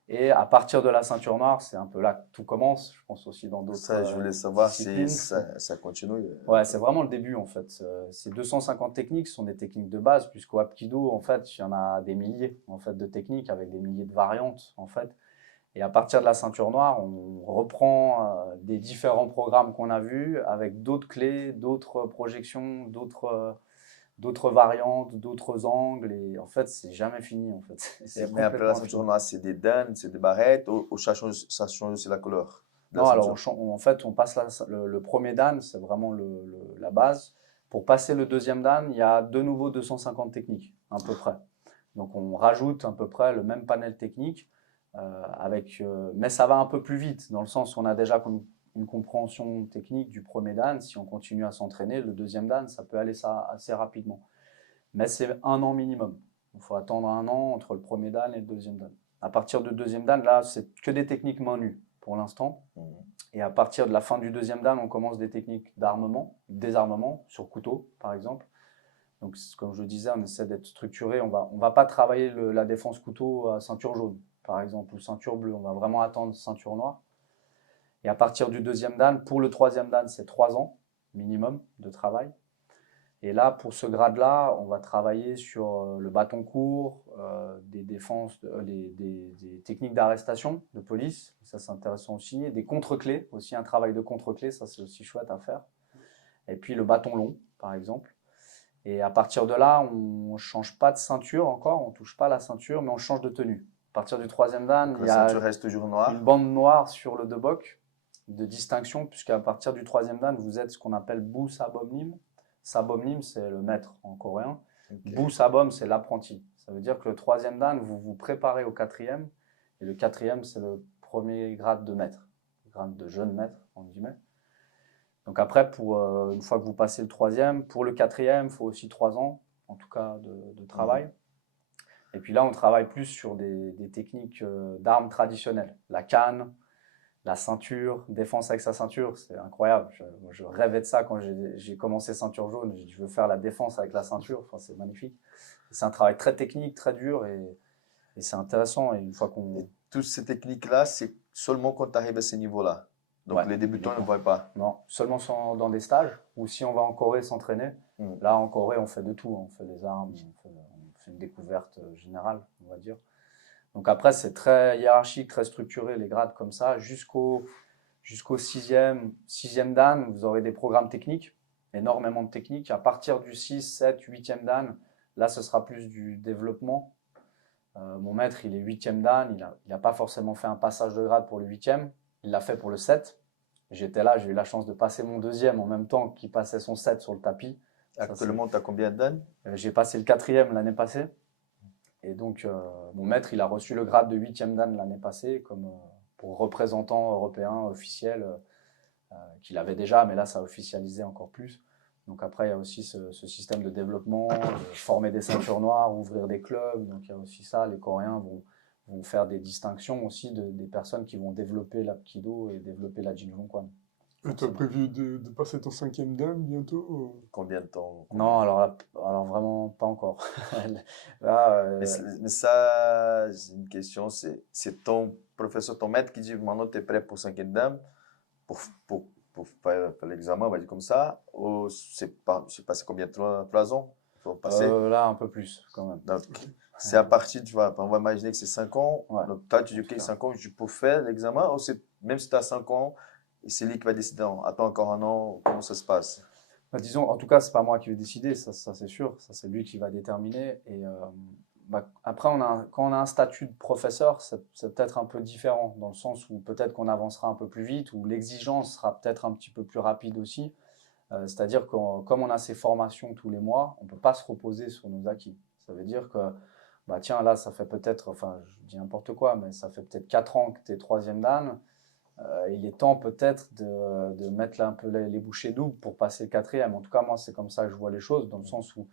Et à partir de la ceinture noire, c'est un peu là que tout commence. Je pense aussi dans d'autres Ça, je voulais savoir disciplines. si ça continue. Ouais, c'est vraiment le début en fait. Ces 250 techniques sont des techniques de base, puisqu'au Hapkido, en fait, il y en a des milliers en fait, de techniques avec des milliers de variantes en fait. Et à partir de la ceinture noire, on reprend des différents programmes qu'on a vus avec d'autres clés, d'autres projections, d'autres d'autres variantes, d'autres angles. Et en fait, c'est jamais fini. En fait. C'est Mais après la complètement ceinture infini. noire, c'est des dames, c'est des barrettes, ou ça change aussi la couleur de la Non, alors ceinture. en fait, on passe le premier dan, c'est vraiment la base. Pour passer le deuxième dan, il y a de nouveau 250 techniques, à peu près. Donc on rajoute à peu près le même panel technique, mais ça va un peu plus vite, dans le sens où on a déjà une compréhension technique du premier dan. Si on continue à s'entraîner, le deuxième dan, ça peut aller ça assez rapidement. Mais c'est 1 an minimum. Il faut attendre 1 an entre le premier dan et le deuxième dan. À partir du deuxième dan, là, c'est que des techniques main nue pour l'instant. Et à partir de la fin du deuxième dan, on commence des techniques d'armement, désarmement, sur couteau, par exemple. Donc, comme je le disais, on essaie d'être structuré. On va pas travailler la défense couteau à ceinture jaune, par exemple, ou ceinture bleue. On va vraiment attendre ceinture noire. Et à partir du deuxième dan, pour le troisième dan, c'est 3 ans minimum de travail. Et là, pour ce grade-là, on va travailler sur le bâton court, des défenses, des techniques d'arrestation de police, ça c'est intéressant aussi, et des contre-clés, aussi un travail de contre-clés, ça c'est aussi chouette à faire. Et puis le bâton long, par exemple. Et à partir de là, on ne change pas de ceinture encore, on ne touche pas la ceinture, mais on change de tenue. À partir du troisième dan, il y La a ceinture reste toujours noire. une bande noire sur le debok de distinction, puisqu'à partir du troisième dan, vous êtes ce qu'on appelle Bu Sabom Nim. Sabom Nim, c'est le maître en coréen. Ok. Bu Sabom, c'est l'apprenti. Ça veut dire que le troisième dan, vous vous préparez au quatrième. Et le quatrième, c'est le premier grade de maître, le grade de jeune maître, en guillemets. Donc après, une fois que vous passez le troisième, pour le quatrième, il faut aussi 3 ans, en tout cas, de travail. Et puis là, on travaille plus sur des techniques d'armes traditionnelles. La canne, la ceinture, défense avec sa ceinture, c'est incroyable. Je rêvais de ça quand j'ai commencé ceinture jaune. J'ai dit, je veux faire la défense avec la ceinture. Enfin, c'est magnifique. C'est un travail très technique, très dur et c'est intéressant. Et une fois qu'on. Toutes ces techniques-là, c'est seulement quand tu arrives à ces niveaux-là. Donc Ouais, les débutants ne uniquement. voient pas. Non, seulement dans des stages ou si on va en Corée s'entraîner. Là, en Corée, on fait de tout. On fait des armes, on fait une découverte générale, on va dire. Donc après, c'est très hiérarchique, très structuré, les grades comme ça. Jusqu'au 6e dan, vous aurez des programmes techniques, énormément de techniques. À partir du 6, 7, 8e dan, là, ce sera plus du développement. Mon maître, il est 8e dan, il n'a pas forcément fait un passage de grade pour le 8e, il l'a fait pour le 7. J'étais là, j'ai eu la chance de passer mon 2e en même temps qu'il passait son 7 sur le tapis. Actuellement, tu as combien de dan? J'ai passé le 4e l'année passée. Et donc, mon maître, il a reçu le grade de 8e dan l'année passée, comme pour représentant européen officiel, qu'il avait déjà, mais là, ça a officialisé encore plus. Donc après, il y a aussi ce système de développement, former des ceintures noires, ouvrir des clubs. Donc il y a aussi ça. Les Coréens vont faire des distinctions aussi des personnes qui vont développer l'Apkido et développer la Jinjongkwan. Et tu as prévu de passer ton 5e dan bientôt Combien de temps? Non, alors vraiment pas encore. Là, Mais ça, c'est une question. C'est ton professeur, ton maître qui dit maintenant tu es prêt pour 5e dan, pour faire l'examen, on va dire comme ça. Ou c'est passé combien de temps? 3 ans? Faut passer. là, un peu plus quand même. Donc, c'est à partir, tu vois, on va imaginer que c'est 5 ans. Ouais. Donc, toi, tu dis, OK, 5 ans, je peux faire l'examen. Ou même si tu as 5 ans, et c'est lui qui va décider, non, attends encore 1 an, comment ça se passe? Disons, en tout cas, c'est pas moi qui vais décider, ça c'est sûr, ça c'est lui qui va déterminer. Et après, quand on a un statut de professeur, c'est peut-être un peu différent, dans le sens où peut-être qu'on avancera un peu plus vite, ou l'exigence sera peut-être un petit peu plus rapide aussi. C'est-à-dire que comme on a ces formations tous les mois, on ne peut pas se reposer sur nos acquis. Ça veut dire que, tiens, là, ça fait peut-être, enfin, je dis n'importe quoi, mais ça fait peut-être 4 ans que tu es 3e dan. Il est temps peut-être de mettre là un peu les bouchées doubles pour passer le 4e. En tout cas, moi, c'est comme ça que je vois les choses, dans le sens où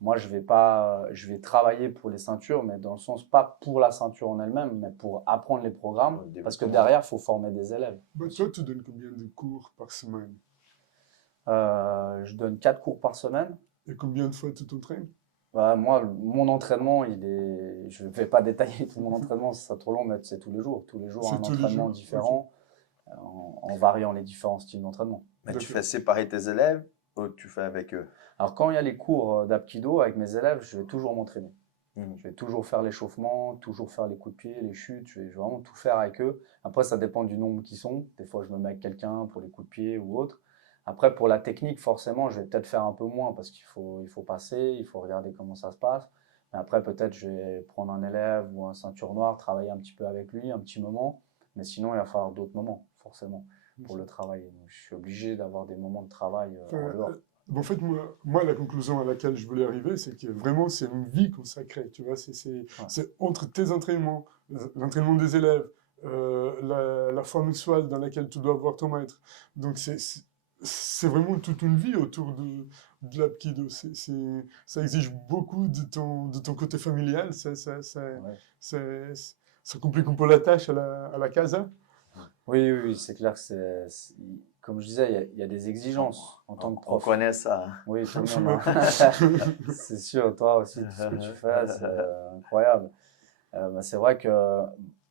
moi, je vais travailler pour les ceintures, mais dans le sens pas pour la ceinture en elle-même, mais pour apprendre les programmes, parce que derrière, il faut former des élèves. Toi, tu donnes combien de cours par semaine? Je donne 4 cours par semaine. Et combien de fois tu t'entraînes? Moi, mon entraînement, je ne vais pas détailler tout mon entraînement, c'est trop long, mais c'est tous les jours. Tous les jours, un entraînement différent, en variant les différents styles d'entraînement. Mais tu fais séparer tes élèves ou tu fais avec eux? Alors, quand il y a les cours d'Apkido avec mes élèves, je vais toujours m'entraîner. Je vais toujours faire l'échauffement, toujours faire les coups de pied, les chutes, je vais vraiment tout faire avec eux. Après, ça dépend du nombre qu'ils sont. Des fois, je me mets avec quelqu'un pour les coups de pied ou autre. Après, pour la technique, forcément, je vais peut-être faire un peu moins parce il faut passer, il faut regarder comment ça se passe. Mais après, peut-être, je vais prendre un élève ou un ceinture noire, travailler un petit peu avec lui, un petit moment. Mais sinon, il va falloir d'autres moments, forcément, pour le travailler. Donc, je suis obligé d'avoir des moments de travail en Enfin, dehors. en fait, moi, la conclusion à laquelle je voulais arriver, c'est que vraiment, c'est une vie consacrée. Tu vois, Ouais. c'est entre tes entraînements, l'entraînement des élèves, la fois mensuelle dans laquelle tu dois voir ton maître. Donc, c'est vraiment toute une vie autour de l'apkido. Ça exige beaucoup de ton côté familial. Ouais. Ça complique un peu la tâche à la casa. Oui, oui, oui, c'est clair que comme je disais, il y a des exigences en tant que On prof. connaît ça. Oui, tout le monde, hein. C'est sûr, toi aussi, tout ce que tu fais, c'est incroyable. Bah, c'est vrai que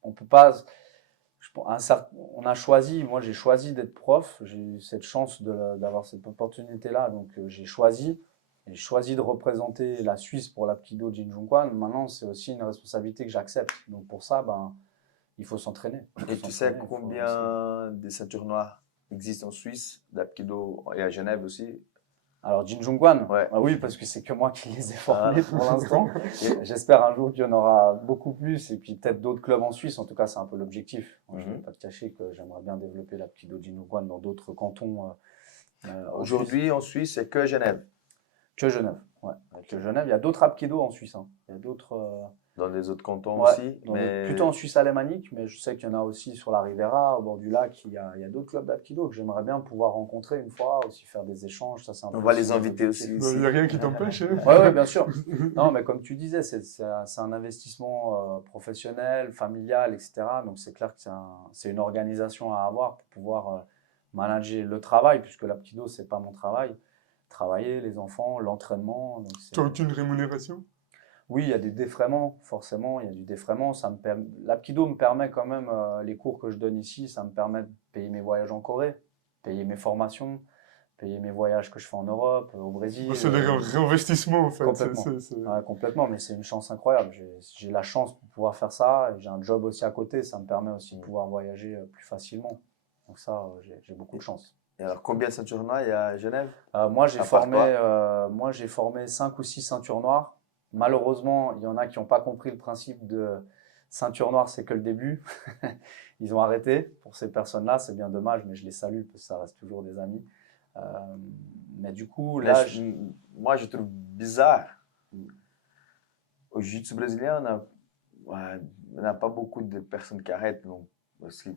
on peut pas. On a choisi, moi j'ai choisi d'être prof, j'ai eu cette chance d'avoir cette opportunité-là, donc j'ai choisi de représenter la Suisse pour l'Apkido Jinjungkwan. Maintenant, c'est aussi une responsabilité que j'accepte. Donc pour ça, ben, il faut s'entraîner. Et tu sais combien de ceintures noires existent en Suisse, d'Apkido et à Genève aussi? Alors, Jinjungkwan, Ouais. ah oui, parce que c'est que moi qui les ai Ah. formés pour l'instant. Et j'espère un jour qu'il y en aura beaucoup plus, et puis peut-être d'autres clubs en Suisse. En tout cas, c'est un peu l'objectif. Je ne vais pas te cacher que j'aimerais bien développer l'Apkido Jinjungkwan dans d'autres cantons. En Suisse. Aujourd'hui, en Suisse, c'est que Genève. Que Genève, ouais. Que Genève. Il y a d'autres Apkido en Suisse, hein. Il y a d'autres. Dans les autres cantons Ouais, aussi. Mais plutôt en Suisse alémanique, mais je sais qu'il y en a aussi sur la Riviera, au bord du lac. Il y a d'autres clubs d'Apkido que j'aimerais bien pouvoir rencontrer une fois, aussi faire des échanges. Ça, c'est un on peu va les aussi inviter aussi. Il n'y a rien qui t'empêche. Hein. Oui, ouais, bien sûr. Non, mais comme tu disais, c'est un investissement professionnel, familial, etc. Donc, c'est clair que c'est une organisation à avoir pour pouvoir manager le travail, puisque l'Apkido, ce n'est pas mon travail. Travailler, les enfants, l'entraînement. Tu n'as aucune rémunération? Oui, il y a des défraiements, forcément, il y a du défraiement. L'Apkido me permet quand même, les cours que je donne ici, ça me permet de payer mes voyages en Corée, payer mes formations, payer mes voyages que je fais en Europe, au Brésil. C'est le réinvestissement, en fait. Complètement. Ouais, complètement, mais c'est une chance incroyable. J'ai la chance de pouvoir faire ça. J'ai un job aussi à côté, ça me permet aussi de pouvoir voyager plus facilement. Donc ça, j'ai beaucoup de chance. Et alors, combien de ceintures noires il y a à Genève? Moi, j'ai À part formé 5 ou 6 ceintures noires. Malheureusement, il y en a qui n'ont pas compris le principe de ceinture noire, c'est que le début. Ils ont arrêté. Pour ces personnes-là, c'est bien dommage, mais je les salue parce que ça reste toujours des amis. Mais du coup, là, moi, je trouve bizarre. Au jiu-jitsu brésilien, on n'a pas beaucoup de personnes qui arrêtent. Non, parce que,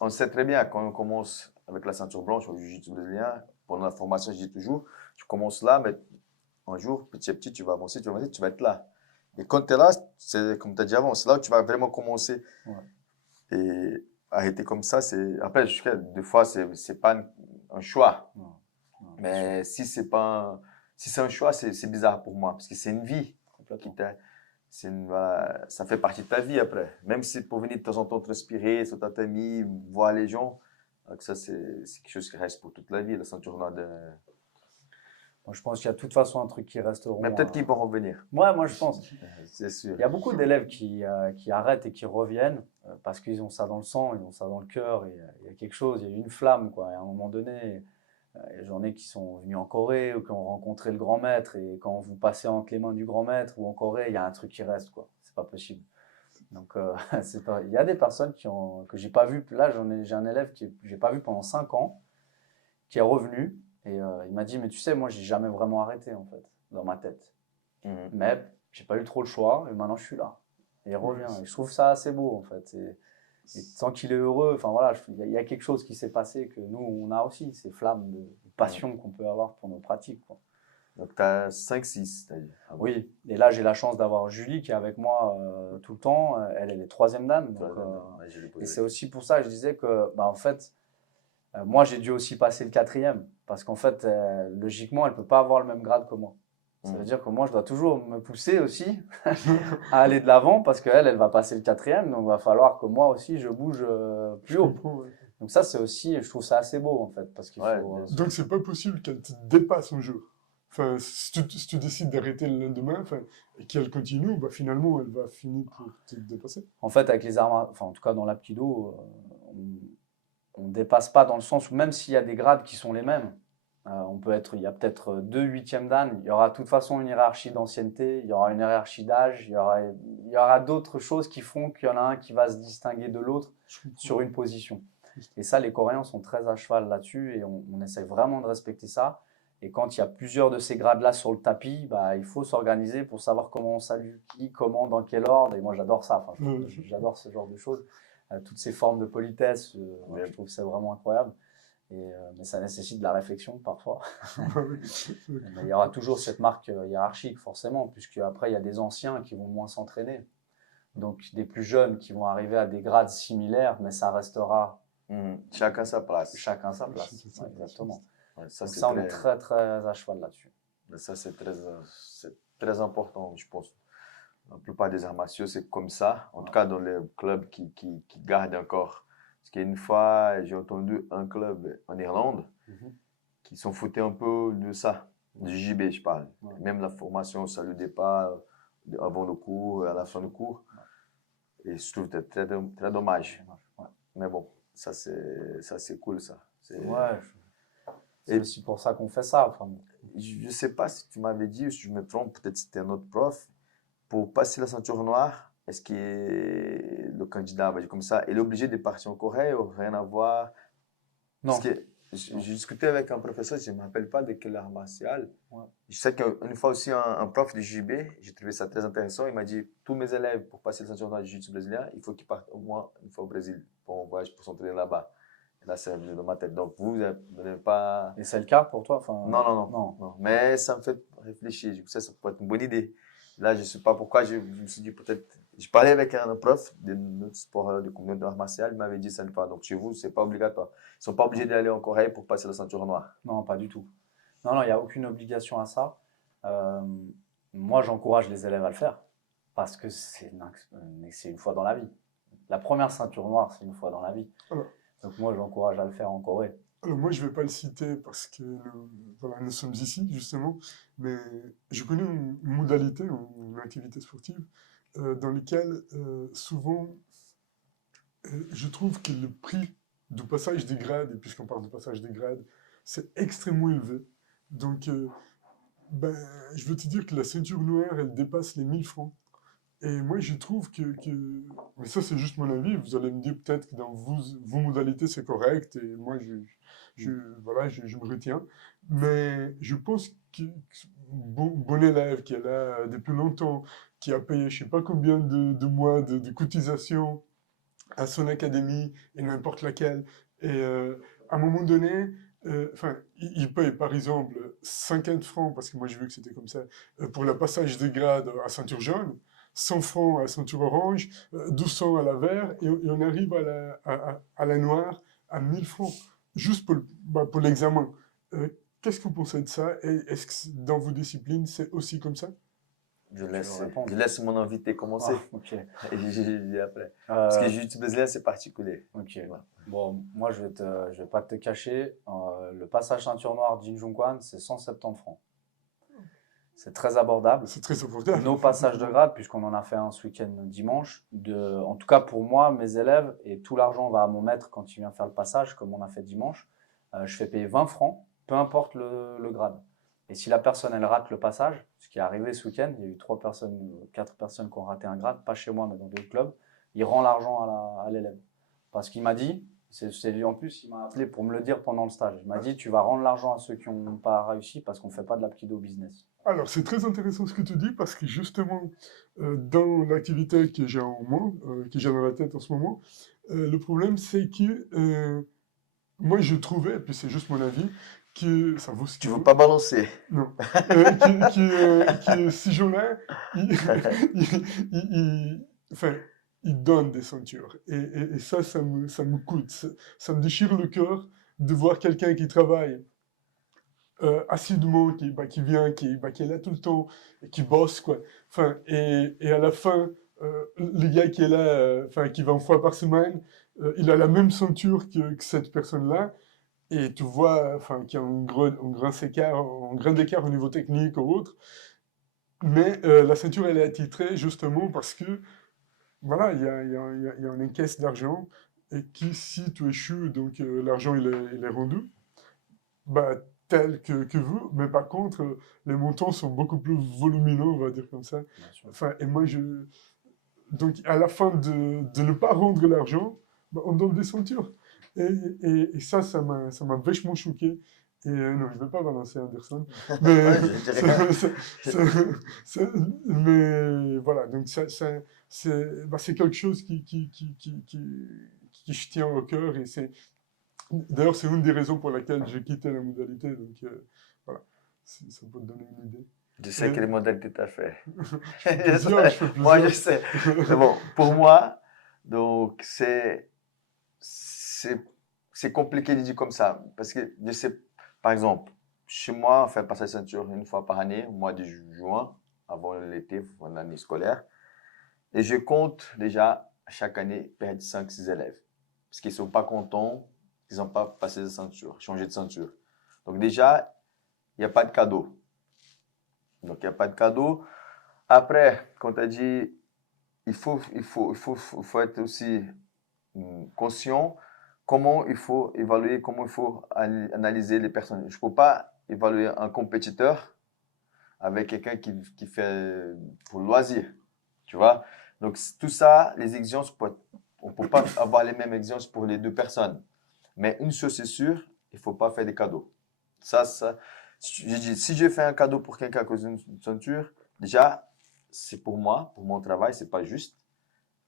on sait très bien, quand on commence avec la ceinture blanche au jiu-jitsu brésilien, pendant la formation, je dis toujours, tu commences là, mais un jour, petit à petit, tu vas avancer, tu vas être là. Et quand tu es là, c'est comme tu as dit avant, c'est là où tu vas vraiment commencer. Ouais. Et arrêter comme ça, c'est. Après, des fois, c'est pas un choix. Non, mais si c'est un choix, c'est bizarre pour moi, parce que c'est une vie. Ça fait partie de ta vie après. Même si pour venir de temps en temps te respirer sur ta famille, voir les gens, donc ça, c'est quelque chose qui reste pour toute la vie, la ceinture noire de. Moi, je pense qu'il y a de toute façon un truc qui resteront. Mais peut-être qu'ils vont revenir. Ouais, moi je pense. C'est sûr. Il y a beaucoup d'élèves qui arrêtent et qui reviennent parce qu'ils ont ça dans le sang, ils ont ça dans le cœur. Et il y a quelque chose, il y a une flamme, quoi. Et à un moment donné, j'en ai qui sont venus en Corée ou qui ont rencontré le grand maître. Et quand vous passez entre les mains du grand maître ou en Corée, il y a un truc qui reste, quoi. C'est pas possible. Donc, il y a des personnes que j'ai pas vues. Là, j'ai un élève que j'ai pas vu pendant 5 ans qui est revenu. Et il m'a dit, mais tu sais, moi, j'ai jamais vraiment arrêté, en fait, dans ma tête. Mais j'ai pas eu trop le choix, et maintenant, je suis là. Et il revient. Et je trouve ça assez beau, en fait. Et tant qu'il est heureux, enfin voilà, il y a quelque chose qui s'est passé que nous, on a aussi, ces flammes de passion qu'on peut avoir pour nos pratiques, quoi. Donc, tu as 5-6, c'est-à-dire. Oui, et là, j'ai la chance d'avoir Julie qui est avec moi tout le temps. Elle est 3e dan. Et c'est aussi pour ça que je disais que, en fait, moi, j'ai dû aussi passer le 4e parce qu'en fait, logiquement, elle ne peut pas avoir le même grade que moi. Ça veut dire que moi, je dois toujours me pousser aussi à aller de l'avant parce qu'elle va passer le 4e. Donc, il va falloir que moi aussi, je bouge plus haut. Donc ça, c'est aussi, je trouve ça assez beau en fait. Parce qu'il faut, donc, c'est pas possible qu'elle te dépasse un jour. Enfin, si tu décides d'arrêter le lendemain et qu'elle continue, finalement, elle va finir pour te dépasser. En fait, avec les armes, en tout cas dans l'Apkido, on dépasse pas dans le sens où même s'il y a des grades qui sont les mêmes, il y a peut-être 2 huitièmes dan, il y aura de toute façon une hiérarchie d'ancienneté, il y aura une hiérarchie d'âge, il y aura d'autres choses qui font qu'il y en a un qui va se distinguer de l'autre sur une position. Et ça, les Coréens sont très à cheval là-dessus et on essaie vraiment de respecter ça. Et quand il y a plusieurs de ces grades-là sur le tapis, bah, il faut s'organiser pour savoir comment on salue qui, comment, dans quel ordre. Et moi, j'adore ça. Enfin, j'adore ce genre de choses. Toutes ces formes de politesse, je trouve que c'est vraiment incroyable. Mais ça nécessite de la réflexion parfois. Mais il y aura toujours cette marque hiérarchique, forcément, puisque après il y a des anciens qui vont moins s'entraîner. Donc des plus jeunes qui vont arriver à des grades similaires, mais ça restera Chacun sa place. chacun sa place. Ouais, exactement. Ouais, ça, Donc ça, on est très très à cheval là-dessus. Ça, c'est très important, je pense. La plupart des arts martiaux, c'est comme ça. En tout cas, dans les clubs qui gardent encore. Parce qu'une fois, j'ai entendu un club en Irlande qui s'en foutait un peu de ça, du JB, je parle. Ouais. Même la formation, ça le départ avant le cours, à la fin du cours. Et je trouve que c'est très, très dommage. Ouais. Mais bon, ça c'est cool, ça. Ouais, c'est aussi pour ça qu'on fait ça. Enfin, je ne sais pas si tu m'avais dit, ou si je me trompe, peut-être c'était un autre prof. Pour passer la ceinture noire, est-ce que le candidat va dire comme ça, il est obligé de partir en Corée ou rien à voir? non. Parce que j'ai discuté avec un professeur, je ne me rappelle pas de quel art martial. Ouais. Je sais qu'une fois aussi, un prof de JB, j'ai trouvé ça très intéressant. Il m'a dit, tous mes élèves, pour passer la ceinture noire du jiu-jitsu brésilien, il faut qu'ils partent au moins une fois au Brésil pour un voyage, pour s'entraîner là-bas. Et là, c'est revenu dans ma tête. Donc, vous n'avez pas... Et c'est le cas pour toi? Enfin, non. Mais ça me fait réfléchir. Du coup, ça peut être une bonne idée. Là, je ne sais pas pourquoi, je me suis dit peut-être... Je parlais avec un prof de notre sport, de communauté d'art martial, il m'avait dit ça ne pas. Donc, chez vous, ce n'est pas obligatoire. Ils ne sont pas obligés d'aller en Corée pour passer la ceinture noire. Non, pas du tout. Non, il n'y a aucune obligation à ça. Moi, j'encourage les élèves à le faire parce que c'est une fois dans la vie. La première ceinture noire, c'est une fois dans la vie. Donc moi, j'encourage à le faire en Corée. Alors moi, je ne vais pas le citer parce que voilà, nous sommes ici, justement, mais je connais une modalité, une activité sportive dans laquelle souvent, je trouve que le prix du passage des grades, et puisqu'on parle de passage des grades, c'est extrêmement élevé. Donc, je veux te dire que la ceinture noire, elle dépasse les 1000 francs. Et moi, je trouve mais ça, c'est juste mon avis. Vous allez me dire peut-être que dans vos modalités, c'est correct. Et moi, je me retiens. Mais je pense que bon élève qui est là depuis longtemps, qui a payé je ne sais pas combien de mois de cotisation à son académie, et n'importe laquelle, et à un moment donné, il paye par exemple 50 francs, parce que moi j'ai vu que c'était comme ça, pour le passage des grades à ceinture jaune, 100 francs à ceinture orange, 200 à la vert, et on arrive à la noire à 1000 francs, juste pour l'examen. Qu'est-ce que vous pensez de ça? Et est-ce que dans vos disciplines, c'est aussi comme ça? Je laisse mon invité commencer. Ah, ok. Et je dis après. Parce que le jiu-jitsu brésilien, c'est particulier. Ok. Ouais. Bon, moi, je vais pas te cacher. Le passage ceinture noire Jin Jung Kwan, c'est 170 francs. C'est très abordable. C'est très abordable. Nos passages de grade, puisqu'on en a fait un ce week-end dimanche, en tout cas pour moi, mes élèves, et tout l'argent va à mon maître quand il vient faire le passage, comme on a fait dimanche, je fais payer 20 francs, peu importe le grade. Et si la personne, elle rate le passage, ce qui est arrivé ce week-end, il y a eu 4 personnes qui ont raté un grade, pas chez moi, mais dans d'autres clubs, il rend l'argent à l'élève. Parce qu'il m'a dit, c'est lui en plus, il m'a appelé pour me le dire pendant le stage. Il m'a dit, tu vas rendre l'argent à ceux qui n'ont pas réussi parce qu'on ne fait pas de l'apkido business. Alors, c'est très intéressant ce que tu dis, parce que justement, dans l'activité que j'ai en moi, que j'ai dans la tête en ce moment, le problème, c'est que moi, je trouvais, et puis c'est juste mon avis, que ça vaut ce Tu veux pas balancer? Non. Que ces gens-là, ils donnent des ceintures. Et ça me coûte. Ça me déchire le cœur de voir quelqu'un qui travaille assidûment, qui vient, qui est là tout le temps, et qui bosse, quoi. Et à la fin, le gars qui est là, qui va une fois par semaine, il a la même ceinture que cette personne-là. Et tu vois qu'il y a un grain d'écart au niveau technique ou autre. Mais la ceinture, elle est attitrée justement parce que, voilà, il y a une caisse d'argent. et qui, si tu échoues, donc l'argent il est rendu, bah, tel que vous, mais par contre, les montants sont beaucoup plus volumineux, on va dire comme ça. Bien sûr. Enfin, et moi, donc à la fin de ne pas rendre l'argent, bah, on donne des ceintures. Et ça m'a vachement choqué. Et non, je ne vais pas balancer Anderson. Mais, Ouais, je dirais. mais voilà, donc c'est quelque chose qui je tiens au cœur. Et d'ailleurs, c'est une des raisons pour laquelle j'ai quitté la modalité. Donc voilà, ça peut te donner une idée. Je sais Et, quelle modalité tu as fait. je fais plusieurs, je fais Moi, je plusieurs. sais. Mais bon, pour moi, donc, c'est compliqué de dire comme ça. Parce que je sais, par exemple, chez moi, on fait passer la ceinture une fois par année, au mois de juin, avant l'été, avant l'année scolaire. Et je compte déjà, chaque année, perdre 5-6 élèves. Parce qu'ils ne sont pas contents, ils n'ont pas passé de ceinture, changé de ceinture. Donc déjà, il n'y a pas de cadeau. Donc, il n'y a pas de cadeau. Après, quand tu as dit, il faut être aussi conscient comment il faut évaluer, comment il faut analyser les personnes. Je ne peux pas évaluer un compétiteur avec quelqu'un qui fait pour le loisir, tu vois. Donc, tout ça, les exigences, on ne peut pas avoir les mêmes exigences pour les deux personnes. Mais une chose c'est sûr, il ne faut pas faire des cadeaux. Ça, je dis, si je fais un cadeau pour quelqu'un à cause d'une ceinture, déjà, c'est pour moi, pour mon travail, c'est pas juste.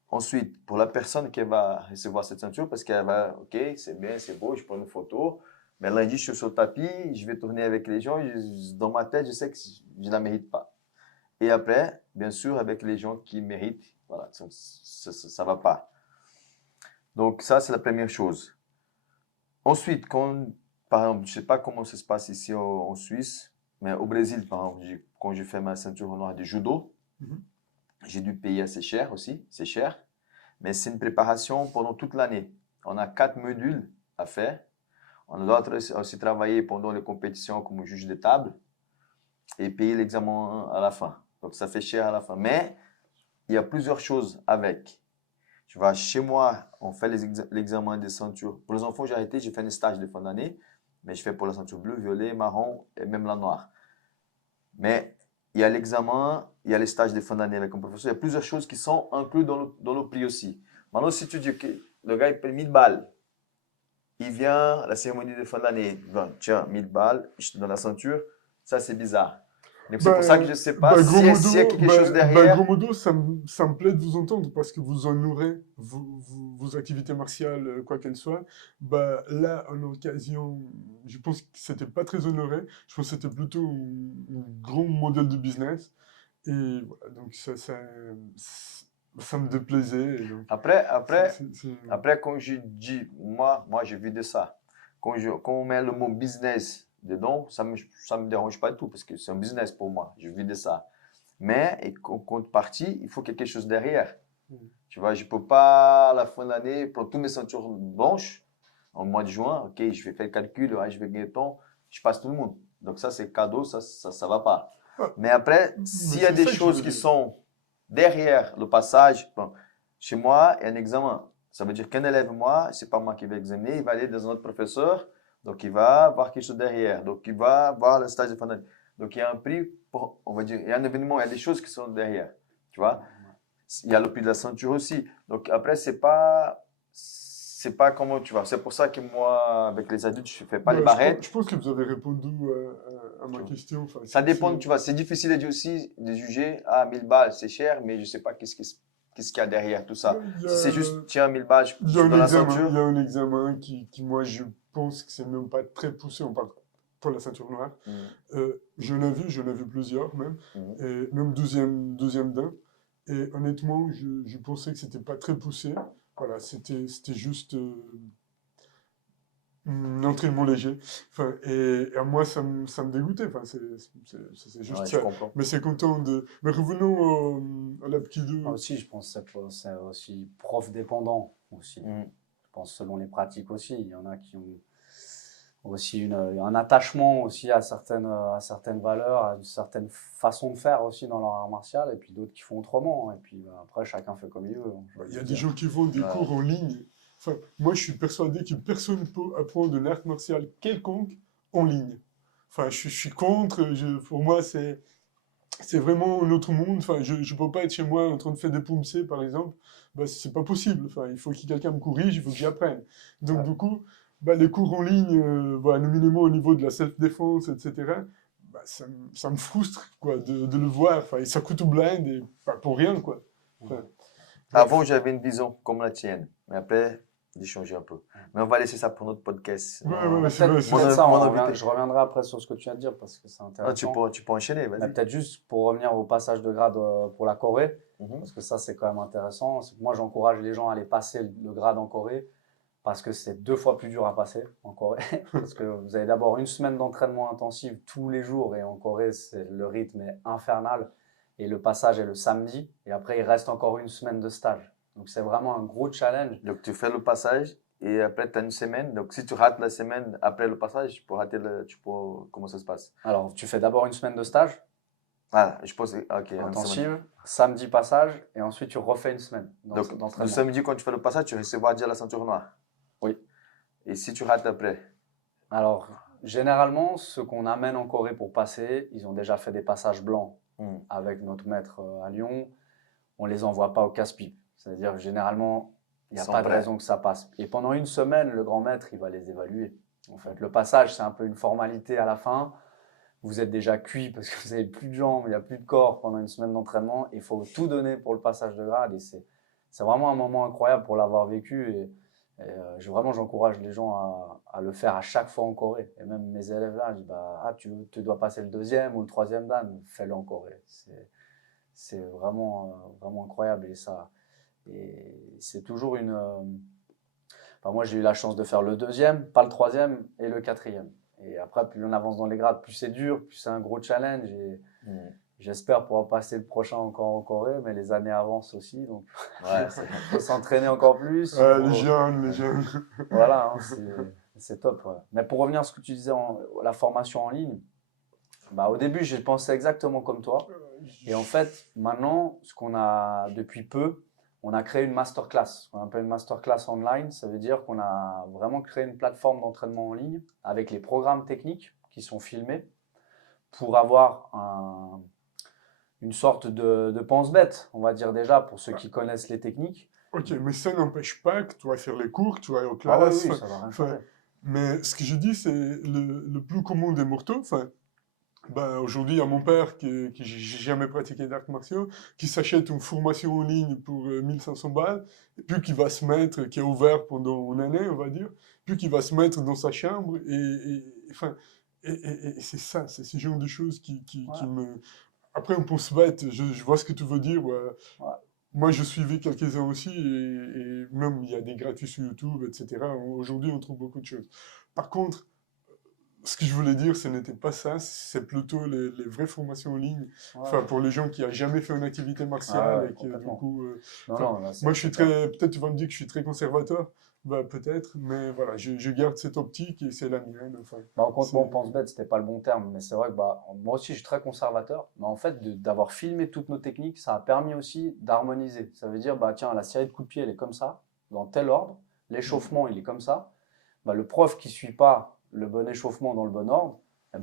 Ensuite, pour la personne qui va recevoir cette ceinture, parce qu'elle va, ok, c'est bien, c'est beau, je prends une photo, mais lundi, je suis sur le tapis, je vais tourner avec les gens, dans ma tête, je sais que je ne la mérite pas. Et après, bien sûr, avec les gens qui méritent, voilà, ça va pas. Donc, ça, c'est la première chose. Ensuite, par exemple, je ne sais pas comment ça se passe ici en Suisse, mais au Brésil, par exemple, quand j'ai fait ma ceinture noire de judo, Mhm. j'ai dû payer assez cher aussi, c'est cher, mais c'est une préparation pendant toute l'année. On a 4 modules à faire. On doit aussi travailler pendant les compétitions comme juge de table et payer l'examen à la fin. Donc ça fait cher à la fin. Mais il y a plusieurs choses avec. Tu vois, chez moi, on fait l'examen des ceintures. Pour les enfants, j'ai arrêté, j'ai fait un stage de fin d'année, mais je fais pour la ceinture bleue, violet, marron et même la noire. Mais il y a l'examen, il y a les stages de fin d'année avec un professeur. Il y a plusieurs choses qui sont incluses dans le prix aussi. Maintenant, si tu dis que le gars, il paye 1000 balles, il vient à la cérémonie de fin d'année, bon, tiens, 1000 balles, je te donne la ceinture, ça c'est bizarre. Donc c'est pour ça que je ne sais pas s'il y a quelque chose Gros derrière. modo, ça me plaît de vous entendre parce que vous honorez vos activités martiales, quoi qu'elles soient. Bah, là, en occasion, je pense que c'était pas très honoré. Je pense que c'était plutôt un grand modèle de business. Et voilà, donc ça me déplaisait. Et donc, Après, c'est- après, c'est- c'est- après, quand je dis, moi j'ai vu de ça. Quand on met le mot business dedans, ça me dérange pas du tout parce que c'est un business pour moi. Je vis de ça. Mais, et en contrepartie, il faut quelque chose derrière. Tu vois, je ne peux pas, à la fin de l'année, prendre toutes mes ceintures blanches en mois de juin. Ok, je vais faire le calcul, ouais, je vais gagner temps, je passe tout le monde. Donc ça, c'est cadeau, ça va pas. Ah, Mais après, mais s'il y a c'est des ça que je choses veux qui dire. sont derrière le passage, bon, chez moi, il y a un examen. Ça veut dire qu'un élève, moi, c'est pas moi qui vais examiner, il va aller dans un autre professeur, donc il va voir quelque chose derrière. Donc il va voir le stage de fin d'année. Donc il y a un prix, on va dire, il y a un événement, il y a des choses qui sont derrière. Tu vois? Il y a le prix de la ceinture aussi. Donc après, c'est pas comment tu vois. C'est pour ça que moi, avec les adultes, je fais pas les Bah, barrettes. je pense que vous avez répondu à Tu ma vois. question. Enfin, Ça dépend, tu vois. C'est difficile aussi de juger. Ah, 1000 balles, c'est cher, mais je sais pas qu'est-ce qu'il y a derrière tout ça. il y Si c'est juste, a, tiens, 1000 balles, il y a je un donne la examen, il y ceinture. a un examen qui, moi, je pense que c'est même pas très poussé. On parle pour la ceinture noire. Mhm, J'en ai vu plusieurs même, mhm. et même deuxième d'un. Et honnêtement, je pensais que c'était pas très poussé. Voilà, c'était juste un entraînement léger. Enfin, et à moi, ça me dégoûtait. Enfin, c'est juste Ouais, je ça. comprends. Mais c'est content de. Mais revenons à Moi l'apkido. aussi, je pense que c'est aussi prof dépendant aussi. Mhm. Je pense selon les pratiques aussi. Il y en a qui ont aussi un attachement aussi à certaines valeurs, à une certaine façon de faire aussi dans leur art martial, et puis d'autres qui font autrement. Et puis après, chacun fait comme il veut. J'ai Il envie y a de des dire. gens qui font des Ouais. cours en ligne. Enfin, moi, je suis persuadé que personne ne peut apprendre un art martial quelconque en ligne. Enfin, je suis contre. Pour moi, c'est vraiment un autre monde. Enfin, je ne peux pas être chez moi en train de faire des poumsés, par exemple. Bah, c'est pas possible. Enfin, il faut que quelqu'un me corrige, il faut que j'apprenne. Donc, Ouais. du coup, bah, les cours en ligne, voilà, nominellement au niveau de la self-défense, etc., bah, ça me frustre quoi, de le voir. Enfin, et ça coûte au blind et pas pour rien. Quoi. Enfin, Avant, bref. j'avais une vision comme la tienne, mais après, j'ai changé un peu. Mais on va laisser ça pour notre podcast. Ouais, ouais, ouais, Mais c'est vrai. Mon, peut-être ça, mon invité. je reviendrai après sur ce que tu viens de dire parce que c'est Ah, intéressant. tu peux enchaîner, Mais vas-y. peut-être juste pour revenir au passage de grade pour la Corée, Mhm. parce que ça c'est quand même intéressant. C'est que moi j'encourage les gens à aller passer le grade en Corée parce que c'est 2 fois plus dur à passer en Corée. Parce que vous avez d'abord une semaine d'entraînement intensif tous les jours et en Corée le rythme est infernal et le passage est le samedi et après il reste encore une semaine de stage. Donc c'est vraiment un gros challenge. Donc, tu fais le passage et après, tu as une semaine. Donc, si tu rates la semaine après le passage, tu peux rater comment ça se passe? Alors tu fais d'abord une semaine de stage Ah, je pense, ok, une semaine. intensive, samedi passage et ensuite tu refais une semaine Donc, le d'entraînement. samedi, quand tu fais le passage, tu recevras déjà la ceinture noire. Oui. Et si tu rates après? Alors, généralement, ceux qu'on amène en Corée pour passer, ils ont déjà fait des passages blancs avec notre maître à Lyon. On ne les envoie pas au casse-pipe. C'est-à-dire, généralement, il n'y a Ils sont pas de prêts. raison que ça passe. Et pendant une semaine, le grand maître, il va les évaluer. En fait, le passage, c'est un peu une formalité à la fin. Vous êtes déjà cuit parce que vous n'avez plus de jambes, il n'y a plus de corps pendant une semaine d'entraînement. Il faut tout donner pour le passage de grade. Et c'est vraiment un moment incroyable pour l'avoir vécu. Vraiment, j'encourage les gens à le faire à chaque fois en Corée. Et même mes élèves là, je dis tu dois passer le 2e ou le 3e dan, fais-le en Corée. C'est vraiment incroyable. Et c'est toujours moi, j'ai eu la chance de faire le 2e, pas le 3e et le 4e. Et après, plus on avance dans les grades, plus c'est dur, plus c'est un gros challenge. Et j'espère pouvoir passer le prochain encore en Corée, mais les années avancent aussi. Donc, Ouais, il faut s'entraîner encore plus. Les jeunes, les jeunes. Voilà, hein, c'est top. Ouais. Mais pour revenir à ce que tu disais, la formation en ligne, au début, j'ai pensé exactement comme toi. Et en fait, maintenant, ce qu'on a depuis peu, on a créé une masterclass. On appelle une masterclass online. Ça veut dire qu'on a vraiment créé une plateforme d'entraînement en ligne avec les programmes techniques qui sont filmés pour avoir une sorte de pense-bête, on va dire déjà, pour ceux qui connaissent les techniques. Ok, mais ça n'empêche pas que tu vas faire les cours, que tu vas aux Ah classes. oui, ça va rien changer. Mais ce que je dis, c'est le plus commun des mortaux. Aujourd'hui, il y a mon père qui n'a jamais pratiqué d'arts martiaux, qui s'achète une formation en ligne pour 1500 balles, et puis qui va se mettre, qui est ouvert pendant une année, on va dire, puis qui va se mettre dans sa chambre. Et c'est ça, c'est ce genre de choses qui me... Après, on pense bête, je vois ce que tu veux dire. Ouais. Ouais. Moi, je suivais quelques-uns aussi, et même il y a des gratuits sur YouTube, etc. Aujourd'hui, on trouve beaucoup de choses. Par contre, ce que je voulais dire, ce n'était pas ça, c'est plutôt les vraies formations en ligne. Ouais. Pour les gens qui n'ont jamais fait une activité martiale et qui, du complètement. coup... Là, moi, je suis peut-être tu vas me dire que je suis très conservateur, peut-être, mais voilà, je garde cette optique et c'est la mienne. Au compte, on pense bête, c'était pas le bon terme, mais c'est vrai que moi aussi, je suis très conservateur. Mais en fait, d'avoir filmé toutes nos techniques, ça a permis aussi d'harmoniser. Ça veut dire, tiens, la série de coups de pied, elle est comme ça, dans tel ordre. L'échauffement, il est comme ça. Le prof qui suit pas le bon échauffement dans le bon ordre,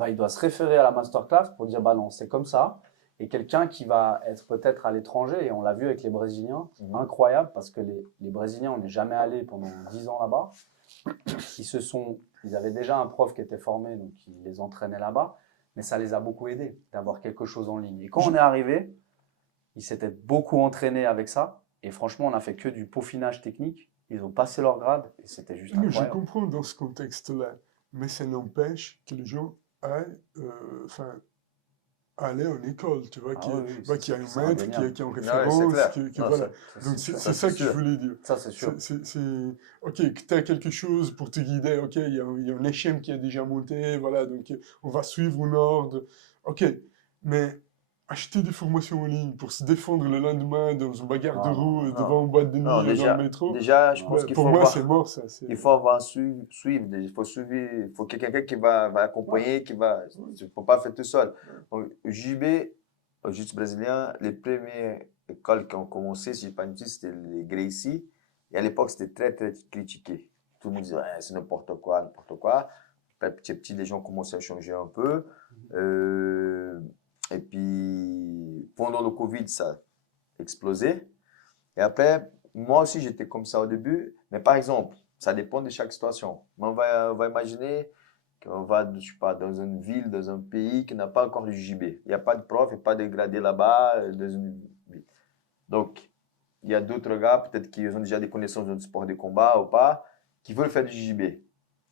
il doit se référer à la masterclass pour dire, non, c'est comme ça. Et quelqu'un qui va être peut-être à l'étranger, et on l'a vu avec les Brésiliens, incroyable, parce que les Brésiliens, on n'est jamais allé pendant 10 ans là-bas. Ils avaient déjà un prof qui était formé, donc qui les entraînait là-bas, mais ça les a beaucoup aidés d'avoir quelque chose en ligne. Et quand on est arrivé, ils s'étaient beaucoup entraînés avec ça, et franchement, on n'a fait que du peaufinage technique. Ils ont passé leur grade, et c'était juste incroyable. Je comprends dans ce contexte-là, mais ça n'empêche que les gens aillent... aller en école, tu vois, qu'il y a un maître, qui est en référence, voilà. Donc c'est ça que je voulais dire. Ça, c'est sûr. Ok, que tu as quelque chose pour te guider, ok, il y a un échelle qui est déjà monté, voilà, donc on va suivre un ordre, ok, mais acheter des formations en ligne pour se défendre le lendemain dans une bagarre de roues devant une boîte de nuit dans le métro, déjà, je pense qu'il faut pour moi, c'est mort, ça. Il faut avoir suivre, il faut suivre, il faut qu'il y ait quelqu'un qui va accompagner, tu ne peux pas faire tout seul. Donc, JB, Jiu-Jitsu brésilien, les premières écoles qui ont commencé, si je ne dis pas une bêtise, c'était les Gracie. Et à l'époque, c'était très, très critiqué. Tout le monde disait, ouais, c'est n'importe quoi, n'importe quoi. Petit à petit, les gens commençaient à changer un peu. Et puis, pendant le Covid, ça a explosé. Et après, moi aussi, j'étais comme ça au début. Mais par exemple, ça dépend de chaque situation. Mais on va imaginer qu'on va, je sais pas, dans une ville, dans un pays qui n'a pas encore de JB. Il n'y a pas de prof, il n'y a pas de gradé là-bas, dans une ville. Donc, il y a d'autres gars, peut-être qui ont déjà des connaissances dans le sport de combat ou pas, qui veulent faire du JB.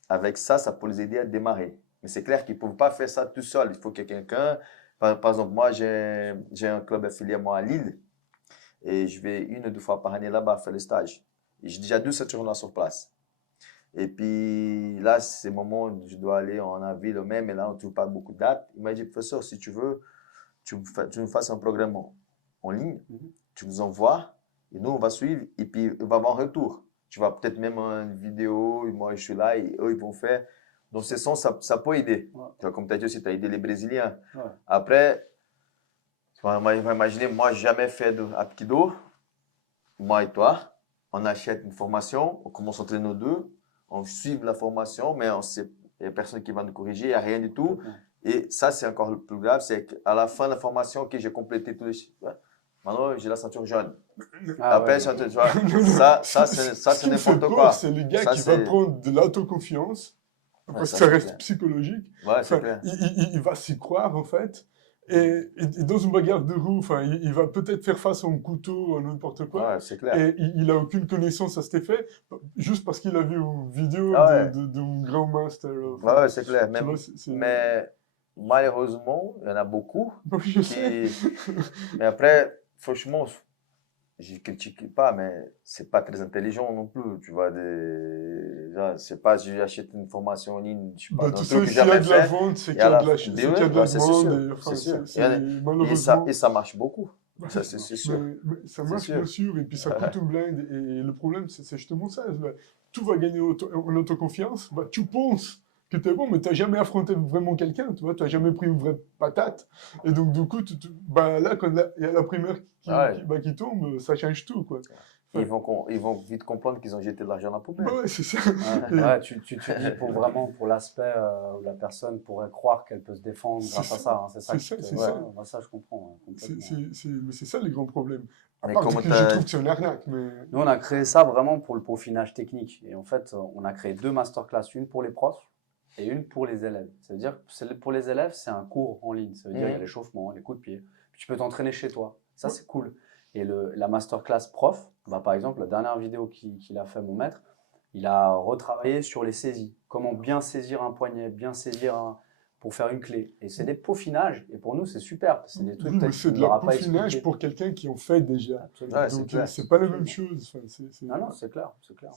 Avec ça, ça peut les aider à démarrer. Mais c'est clair qu'ils ne peuvent pas faire ça tout seul. Il faut que quelqu'un, par exemple, moi, j'ai un club affilié moi, à Lille et je vais 1 ou 2 fois par année là-bas faire le stage. Et j'ai déjà 2 ceintures sur place. Et puis là, c'est le moment où je dois aller en ville même, et là, on ne trouve pas beaucoup de dates. Il m'a dit, professeur, si tu veux, tu nous fasses un programme en ligne, tu nous envoies, et nous, on va suivre, et puis on va avoir un retour. Tu vas peut-être même une vidéo, et moi, je suis là, et eux, ils vont faire. Dans ce sens, ça peut aider. Ouais. Tu vois, comme tu as dit aussi, tu as aidé les Brésiliens. Ouais. Après, on va imaginer, moi, jamais fait de Aikido. Moi et toi, on achète une formation, on commence à entraîner nos deux, on suit la formation, mais il n'y a personne qui va nous corriger, il n'y a rien du tout. Et ça, c'est encore le plus grave, c'est qu'à la fin de la formation, ok, j'ai complété tous les chiffres. Maintenant, j'ai la ceinture jaune. Après, tu vois, ça c'est n'importe quoi. C'est le gars Ça, qui va prendre de l'autoconfiance, parce que ça reste psychologique. Ouais, c'est clair. Il va s'y croire, en fait. Et dans une bagarre de roue, il va peut-être faire face à un couteau ou à n'importe quoi. Ouais, c'est clair. Et il n'a aucune connaissance à cet effet, juste parce qu'il a vu une vidéo d'un grand master. Ouais, c'est clair. Mais malheureusement, il y en a beaucoup. Je sais. Mais après, franchement, je ne critique pas, mais c'est pas très intelligent non plus. Tu vois, c'est pas, j'ai acheté une formation en ligne, je sais pas, tu sais, s'il y a de la vente, c'est qu'il y a de la demande. C'est sûr. Malheureusement. Et ça marche beaucoup. Ça, c'est sûr. Mais ça marche bien sûr, et puis ça coûte une blinde. Et le problème, c'est justement ça. Tout va gagner en autoconfiance. Tu penses que tu es bon, mais tu n'as jamais affronté vraiment quelqu'un, tu vois, tu n'as jamais pris une vraie patate. Et donc, du coup, là, quand il y a la primaire qui tombe, ça change tout, quoi. Ils vont vite comprendre qu'ils ont jeté de l'argent dans la poubelle. Ouais, c'est ça. Tu dis pour l'aspect où la personne pourrait croire qu'elle peut se défendre grâce à ça. Hein, c'est ça. Ça, je comprends. Mais c'est ça le grand problème. À Mais part que je trouve que c'est une arnaque. Mais... Nous, on a créé ça vraiment pour le peaufinage technique. Et en fait, on a créé 2 masterclass, une pour les profs et une pour les élèves. Ça veut dire que pour les élèves, c'est un cours en ligne. Ça veut dire qu'il y a l'échauffement, les coups de pied. Puis tu peux t'entraîner chez toi. Ça, c'est cool. Et la masterclass prof, par exemple, la dernière vidéo qu'il a fait, mon maître, il a retravaillé sur les saisies. Comment bien saisir un poignet, bien saisir pour faire une clé. Et c'est des peaufinages. Et pour nous, c'est super. C'est des trucs c'est de la peaufinage pour quelqu'un qui en fait déjà. Ouais, donc, c'est pas la même chose. Non, c'est clair.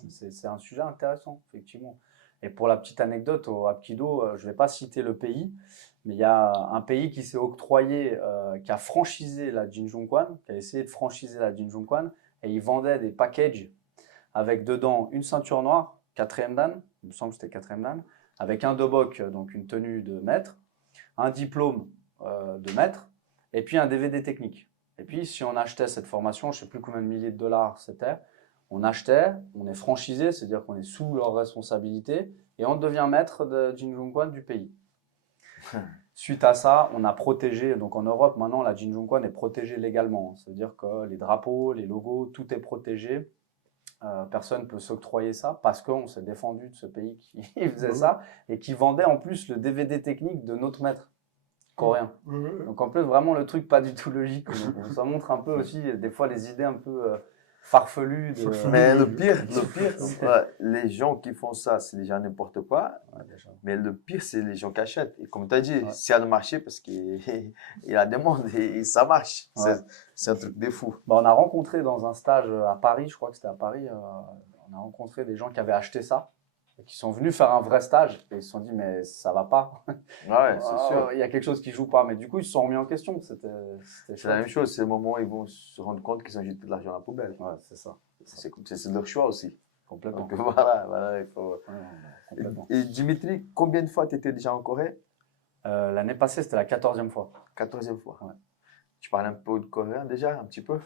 C'est un sujet intéressant, effectivement. Et pour la petite anecdote, au Aikido, je ne vais pas citer le pays, mais il y a un pays qui s'est octroyé, qui a franchisé la Jinjongquan, qui a essayé de franchiser la Jinjongquan, et ils vendaient des packages avec dedans une ceinture noire, 4e dan, il me semble que c'était 4e dan, avec un dobok, donc une tenue de maître, un diplôme de maître, et puis un DVD technique. Et puis, si on achetait cette formation, je ne sais plus combien de milliers de dollars c'était, on achetait, on est franchisé, c'est-à-dire qu'on est sous leur responsabilité, et on devient maître de Jinjongquan du pays. Suite à ça, on a protégé, donc en Europe maintenant, la Jinjongquan est protégée légalement. C'est-à-dire que les drapeaux, les logos, tout est protégé. Personne ne peut s'octroyer ça parce qu'on s'est défendu de ce pays qui faisait ça et qui vendait en plus le DVD technique de notre maître coréen. Donc en plus, vraiment le truc pas du tout logique. Donc, ça montre un peu aussi des fois les idées un peu farfelues. Mais le pire, les gens qui font ça, c'est déjà n'importe quoi. Mais le pire, c'est les gens qui achètent. Et comme tu as dit, c'est à le marché parce qu'il y a la demande et ça marche. C'est un truc de fou. On a rencontré dans un stage à Paris, je crois que c'était à Paris, on a rencontré des gens qui avaient acheté ça et qui sont venus faire un vrai stage et ils se sont dit mais ça va pas. Ouais, c'est sûr. Il y a quelque chose qui joue pas. Mais du coup, ils se sont remis en question. C'est la même chose. C'est le moment où ils vont se rendre compte qu'ils ont jeté de l'argent à la poubelle. Ouais, c'est ça. C'est leur choix aussi. Complètement. Donc voilà, il faut... Et Dimitri, combien de fois tu étais déjà en Corée? L'année passée, c'était la 14e fois. 14e fois. Ouais. Tu parles un peu de coréen déjà, un petit peu?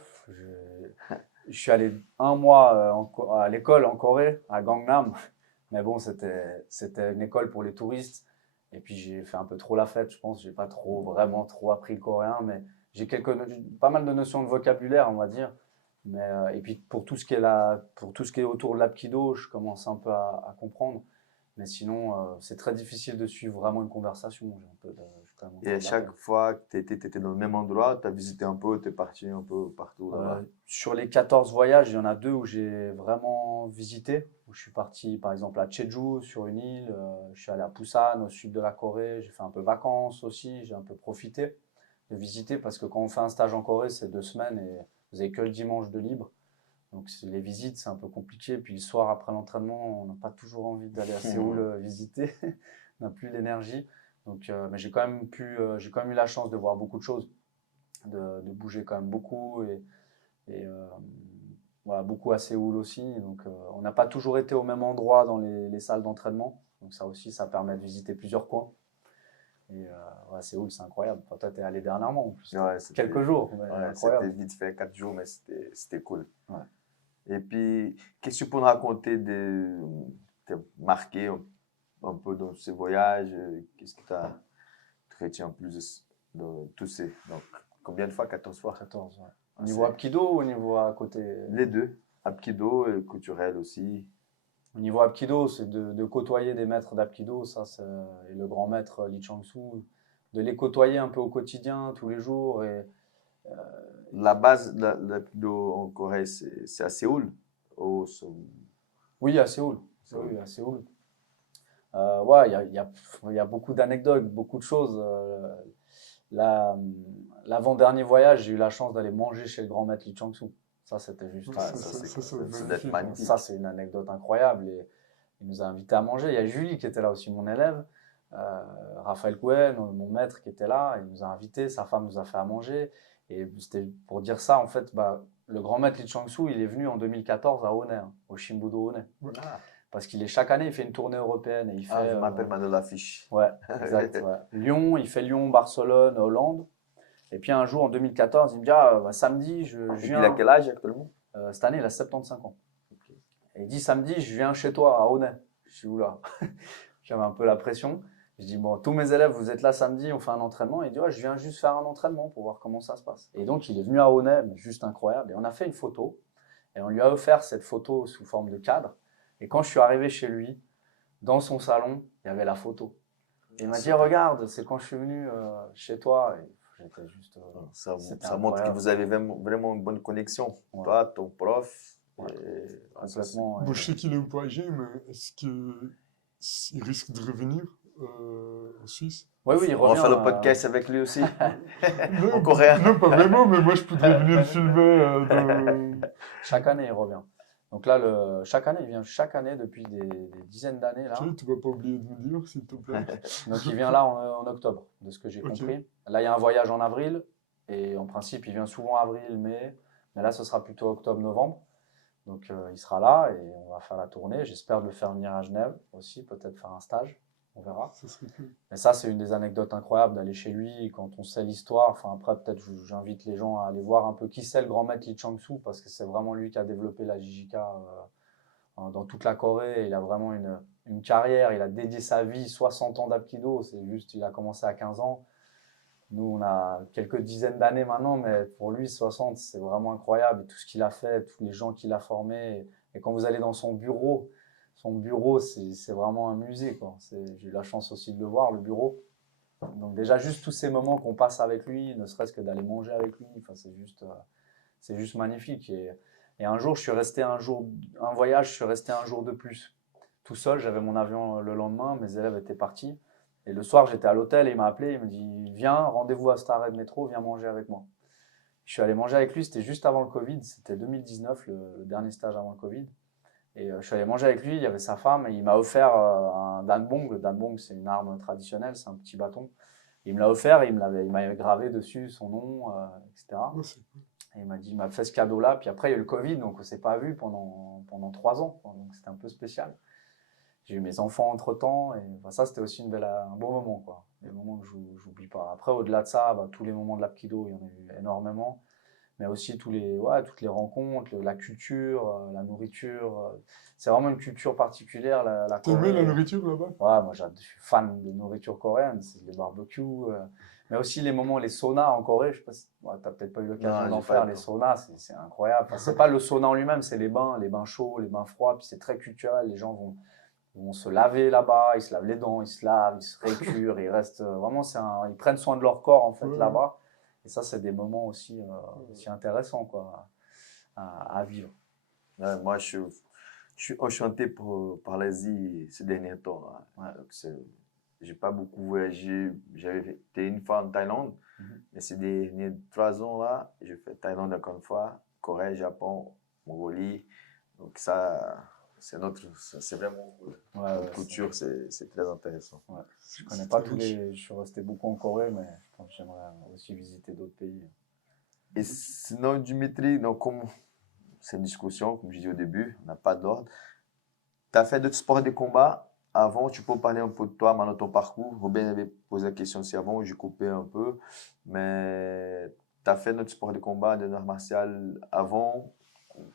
Je suis allé un mois à l'école en Corée, à Gangnam. Mais bon, c'était une école pour les touristes. Et puis j'ai fait un peu trop la fête, je pense. J'ai pas vraiment trop appris le coréen, mais j'ai pas mal de notions de vocabulaire, on va dire. Mais, et puis pour tout ce qui est pour tout ce qui est autour de l'apkido, je commence un peu à comprendre. Mais sinon, c'est très difficile de suivre vraiment une conversation. J'ai quand même Et à encore de la chaque peine. fois que tu étais dans le même endroit, tu as visité un peu, tu es parti un peu partout là-bas. Sur les 14 voyages, il y en a 2 où j'ai vraiment visité. Où je suis parti par exemple à Jeju sur une île, je suis allé à Busan au sud de la Corée, j'ai fait un peu vacances aussi, j'ai un peu profité de visiter parce que quand on fait un stage en Corée, c'est 2 semaines et vous n'avez que le dimanche de libre. Donc les visites, c'est un peu compliqué. Puis le soir après l'entraînement, on n'a pas toujours envie d'aller à Séoul visiter, on n'a plus l'énergie. Donc, mais j'ai quand même eu la chance de voir beaucoup de choses, de bouger quand même beaucoup et voilà, beaucoup à Séoul aussi. Donc, on n'a pas toujours été au même endroit dans les salles d'entraînement. Donc, ça aussi, ça permet de visiter plusieurs coins. Et ouais, Séoul, c'est incroyable. Enfin, toi, tu es allé dernièrement, en plus. Ouais, Quelques jours, mais ouais, c'était incroyable. vite fait, 4 jours, mais c'était cool. Ouais. Et puis, qu'est-ce que tu peux nous raconter t'es marqué un peu dans ces voyages? Qu'est-ce que tu as retenu en plus de tous ces. Donc, combien de fois? 14 fois? 14, ouais. Au Ah, niveau Apkido ou au niveau à côté? les deux. Apkido et culturel aussi. Au niveau Apkido, c'est de côtoyer des maîtres d'Apkido, ça, et le grand maître Lee Chang-soo, de les côtoyer un peu au quotidien, tous les jours. Et, La base de l'Apkido en Corée, c'est à Séoul. oui, à Séoul. Oui, à Séoul. Ouais, il y a beaucoup d'anecdotes, beaucoup de choses. L'avant-dernier voyage, j'ai eu la chance d'aller manger chez le grand maître Lee Chang-soo. Ça, c'était juste. Ça doit être magnifique. magnifique. Ça, c'est une anecdote incroyable. Et il nous a invités à manger. Il y a Julie qui était là aussi, mon élève. Raphaël Cohen, mon maître, qui était là. Il nous a invités. Sa femme nous a fait à manger. Et c'était pour dire ça, en fait, le grand maître Lee Chang-soo, il est venu en 2014 à Honnay, au Shimbudo Honnay. Ah, Parce chaque année, il fait une tournée européenne. Et il fait, je m'appelle maintenant l'affiche. ouais, exact. Ouais. Lyon, il fait Lyon, Barcelone, Hollande. Et puis un jour, en 2014, il me dit samedi, je Et puis, viens. il a quel âge actuellement? Cette année, il a 75 ans. Et il dit samedi, je viens chez toi à Honnay. Je suis où là? J'avais un peu la pression. Je dis bon, tous mes élèves, vous êtes là samedi, on fait un entraînement. Il dit ouais, je viens juste faire un entraînement pour voir comment ça se passe. Et donc, il est venu à Honnay, mais juste incroyable. Et on a fait une photo. Et on lui a offert cette photo sous forme de cadre. Et quand je suis arrivé chez lui, dans son salon, il y avait la photo. Et il m'a dit regarde, c'est quand je suis venu chez toi. Et j'étais juste. Ça montre que vous avez vraiment une bonne connexion. Ouais. Toi, ton prof. Ouais. Complètement. Bon, je sais qu'il est au PSG, mais est-ce qu'il risque de revenir en Suisse? Oui, il On va revient. faire le podcast avec lui aussi. Non, En coréen. non, pas vraiment, mais moi je voudrais venir le filmer. Chaque année, il revient. Donc là, chaque année, il vient chaque année depuis des dizaines d'années. Là. Ok, tu vas pas oublier de me dire, s'il te plaît. Donc il vient là en octobre, de ce que j'ai Ok. compris. Là, il y a un voyage en avril. Et en principe, il vient souvent avril, mai. Mais là, ce sera plutôt octobre-novembre. Donc il sera là et on va faire la tournée. J'espère de le faire venir à Genève aussi, peut-être faire un stage. On verra. Ça serait cool. Mais ça, c'est une des anecdotes incroyables d'aller chez lui quand on sait l'histoire. Enfin, après, peut-être j'invite les gens à aller voir un peu qui c'est le grand maître Lee Chang-soo parce que c'est vraiment lui qui a développé la JJK dans toute la Corée. Il a vraiment une carrière. Il a dédié sa vie, 60 ans d'Apkido. C'est juste, il a commencé à 15 ans. Nous, on a quelques dizaines d'années maintenant, mais pour lui, 60, c'est vraiment incroyable. Et tout ce qu'il a fait, tous les gens qu'il a formés. Et quand vous allez dans son bureau, c'est vraiment un musée, quoi. J'ai eu la chance aussi de le voir, le bureau. Donc déjà, juste tous ces moments qu'on passe avec lui, ne serait-ce que d'aller manger avec lui, enfin, c'est juste magnifique. Et un jour, un voyage, je suis resté un jour de plus. Tout seul, j'avais mon avion le lendemain, mes élèves étaient partis. Et le soir, j'étais à l'hôtel et il m'a appelé, il me dit « Viens, rendez-vous à cet arrêt de métro, viens manger avec moi ». Je suis allé manger avec lui, c'était juste avant le Covid, c'était 2019, le dernier stage avant le Covid. Et je suis allé manger avec lui, il y avait sa femme et il m'a offert un danbong. Le danbong, c'est une arme traditionnelle, c'est un petit bâton. Il me l'a offert et il m'a gravé dessus son nom, etc. Ouais, c'est cool. Et il m'a fait ce cadeau-là. Puis après, il y a eu le Covid, donc on ne s'est pas vu pendant 3 ans. Donc c'était un peu spécial. J'ai eu mes enfants entre-temps et ça, c'était aussi un bon moment, quoi. les moments que j'oublie pas. Après, au-delà de ça, bah, tous les moments de l'Apkido, il y en a eu énormément. Mais aussi toutes les rencontres, la culture, la nourriture. C'est vraiment une culture particulière, la T'aimais la Corée. nourriture là-bas? Ouais, moi, je suis fan de nourriture coréenne, c'est les barbecues. Mais aussi les moments, les saunas en Corée. Je sais pas si t'as peut-être pas eu l'occasion Non, d'en j'ai pas faire. le Les temps. saunas, c'est incroyable. Enfin, c'est pas le sauna en lui-même, c'est les bains chauds, les bains froids. Puis c'est très culturel. Les gens vont se laver là-bas, ils se lavent les dents, ils se lavent, ils se récurent, ils restent vraiment, ils prennent soin de leur corps en fait Ouais. là-bas. Et ça, c'est des moments aussi intéressants quoi, à vivre. Ouais, moi, je suis enchanté par l'Asie ces derniers temps, hein. Ouais. Donc, j'ai pas beaucoup voyagé. J'avais été une fois en Thaïlande, mais ces derniers 3 ans là, j'ai fait Thaïlande encore une fois, Corée, Japon, Mongolie. Donc c'est vraiment cool. Ouais, Notre ouais, culture, c'est très intéressant. ouais. Je connais pas très tous riche. les. Je suis resté beaucoup en Corée, mais je pense que j'aimerais aussi visiter d'autres pays. Et sinon, Dimitri, donc, comme cette discussion, comme je dis au début, on n'a pas d'ordre. Tu as fait d'autres sports de combat avant, tu peux parler un peu de toi, maintenant ton parcours. Robin avait posé la question aussi avant, j'ai coupé un peu. Mais tu as fait d'autres sports de combat, de arts martial avant.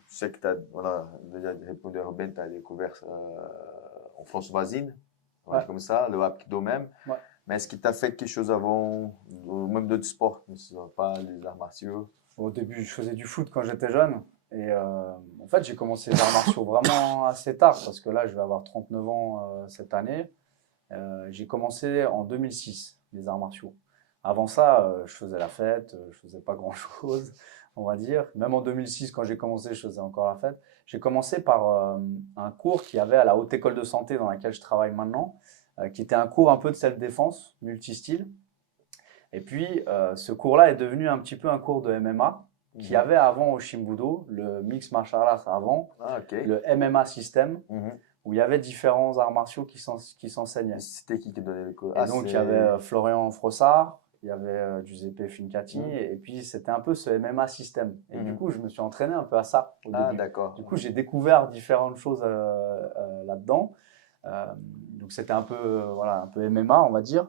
Je sais que tu as voilà, déjà répondu à Robin, tu as découvert en France voisine, on va Ouais. dire comme ça, le Hapkido même. Ouais. Mais est-ce qu'il t'a fait quelque chose avant, ou même d'autres sports, ne sont pas les arts martiaux? Au début, je faisais du foot quand j'étais jeune. Et en fait, j'ai commencé les arts martiaux vraiment assez tard, parce que là, je vais avoir 39 ans cette année. J'ai commencé en 2006, les arts martiaux. Avant ça, je faisais la fête, je faisais pas grand-chose, on va dire. Même en 2006, quand j'ai commencé, je faisais encore la fête. J'ai commencé par un cours qu'il y avait à la Haute École de Santé dans laquelle je travaille maintenant, qui était un cours un peu de self-défense, multistyle. Et puis, ce cours-là est devenu un petit peu un cours de MMA, qu'il y avait avant au Shimbudo, le Mixed Martial Arts avant, Ah, ok. le MMA System, Mhm. où il y avait différents arts martiaux qui s'enseignaient. C'était qui donnait les cours? Et donc, il y avait Florian Frossard, il y avait Giuseppe Fincati, Mhm. et puis c'était un peu ce MMA System. Et du Mhm. coup, je me suis entraîné un peu à ça au Ah, début. d'accord. Du coup, j'ai découvert différentes choses là-dedans. Donc, c'était un peu, voilà, un peu MMA, on va dire.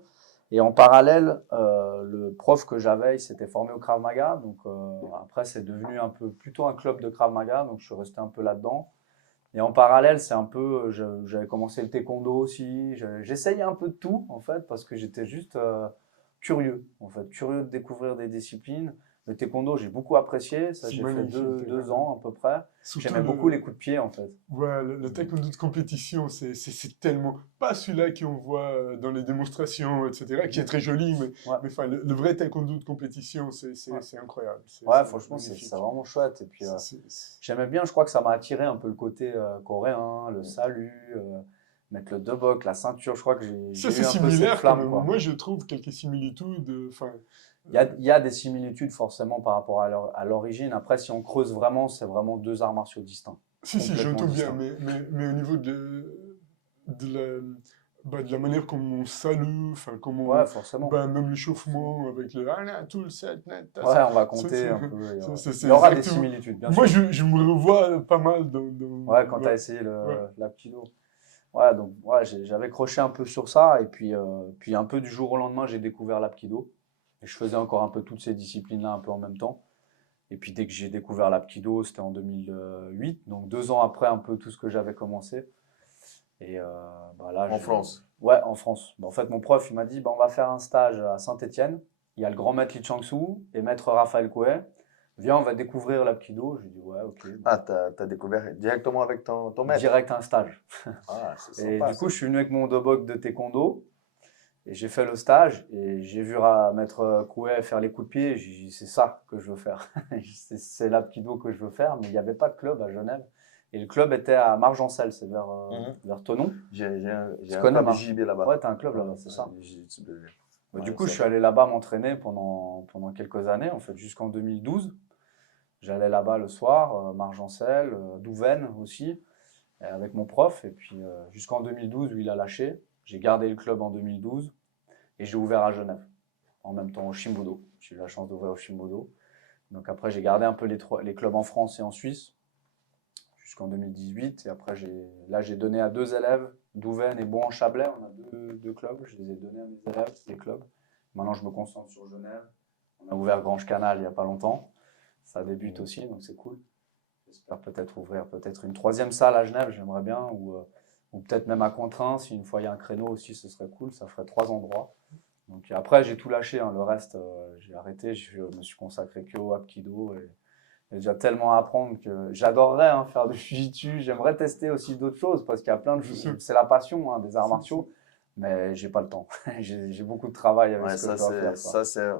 Et en parallèle, le prof que j'avais, il s'était formé au Krav Maga. Donc, après, c'est devenu un peu plutôt un club de Krav Maga. Donc, je suis resté un peu là-dedans. Et en parallèle, c'est un peu, j'avais commencé le taekwondo aussi. J'essayais un peu de tout, en fait, parce que j'étais juste curieux, en fait, curieux de découvrir des disciplines. Le taekwondo, j'ai beaucoup apprécié. Ça, C'est j'ai fait magnifique, deux taekwondo. ans à peu près. Surtout J'aimais beaucoup les coups de pied, en fait. Ouais, le taekwondo de compétition, c'est tellement pas celui-là qu'on voit dans les démonstrations, etc., qui est très joli, mais, Ouais. mais enfin, le vrai taekwondo de compétition, c'est Ouais. incroyable. Ouais, C'est franchement, c'est magnifique. vraiment chouette. Et puis, C'est- j'aimais bien, je crois que ça m'a attiré un peu le côté coréen, le salut, mettre le dobok, la ceinture. Je crois que Ça, j'ai c'est eu un peu cette similaire quand flamme, même. quoi. Moi, je trouve quelques similitudes. Enfin, Il y a des similitudes forcément par rapport à l'origine. Après, si on creuse vraiment, c'est vraiment deux arts martiaux distincts. si, Complètement j'entends bien, distincts. mais au niveau de la manière comme on salue, enfin, Ouais, forcément. même l'échauffement avec le ah, là, tout le set, net, Ouais, on va compter un peu. c'est Il y aura des exactement. similitudes, bien Moi, sûr. je me revois pas mal Ouais, quand tu as ouais, essayé ouais. l'Apkido. Ouais, donc ouais, j'avais croché un peu sur ça. Et puis un peu du jour au lendemain, j'ai découvert l'Apkido. Et je faisais encore un peu toutes ces disciplines-là un peu en même temps. Et puis dès que j'ai découvert l'Apkido, c'était en 2008. Donc 2 ans après un peu tout ce que j'avais commencé. Et bah là, En France. Ouais, en France. Bah, en fait, mon prof, il m'a dit, bah, on va faire un stage à Saint-Étienne. Il y a le grand maître Li Chang-Soo et maître Raphaël Coué. Viens, on va découvrir l'Apkido. Je lui ai dit, ouais, ok. Ah, t'as découvert directement avec ton maître? Direct un stage. Ah, c'est Et sympa du coup, ça. je suis venu avec mon dobok de taekwondo. Et j'ai fait le stage. Et j'ai vu maître Coué faire les coups de pied. J'ai dit, c'est ça que je veux faire. C'est l'Apkido que je veux faire. Mais il n'y avait pas de club à Genève. Et le club était à Margencel, c'est vers Thonon. J'ai Tu un connais club de Marge? JB là-bas. Ouais, t'as un club là-bas, c'est ça. Ouais, Du coup, je c'est suis allé là-bas m'entraîner pendant quelques années, en fait, jusqu'en 2012. J'allais là-bas le soir, Margencel, Douvaine aussi, avec mon prof. Et puis jusqu'en 2012 où il a lâché. J'ai gardé le club en 2012 et j'ai ouvert à Genève, en même temps au Shimbudo. J'ai eu la chance d'ouvrir au Shimbudo. Donc après, j'ai gardé un peu les clubs en France et en Suisse, jusqu'en 2018. Et après, là, j'ai donné à 2 élèves, Douvaine et Bourg-en-Chablais. On a deux clubs. Je les ai donnés à mes élèves, les clubs. Maintenant, je me concentre sur Genève. On a ouvert Grange Canal il n'y a pas longtemps. Ça débute aussi, donc c'est cool. J'espère peut-être ouvrir une 3e salle à Genève, j'aimerais bien, ou peut-être même à Cointrin, si une fois il y a un créneau aussi, ce serait cool, ça ferait 3 endroits. Donc après, j'ai tout lâché, hein. Le reste, j'ai arrêté, je me suis consacré que au Hapkido. Et il y a déjà tellement à apprendre que j'adorerais faire du jiu-jitsu, j'aimerais tester aussi d'autres choses, parce qu'il y a plein de choses, c'est la passion, hein, des arts martiaux, mais j'ai pas le temps. J'ai beaucoup de travail avec ce que je dois faire.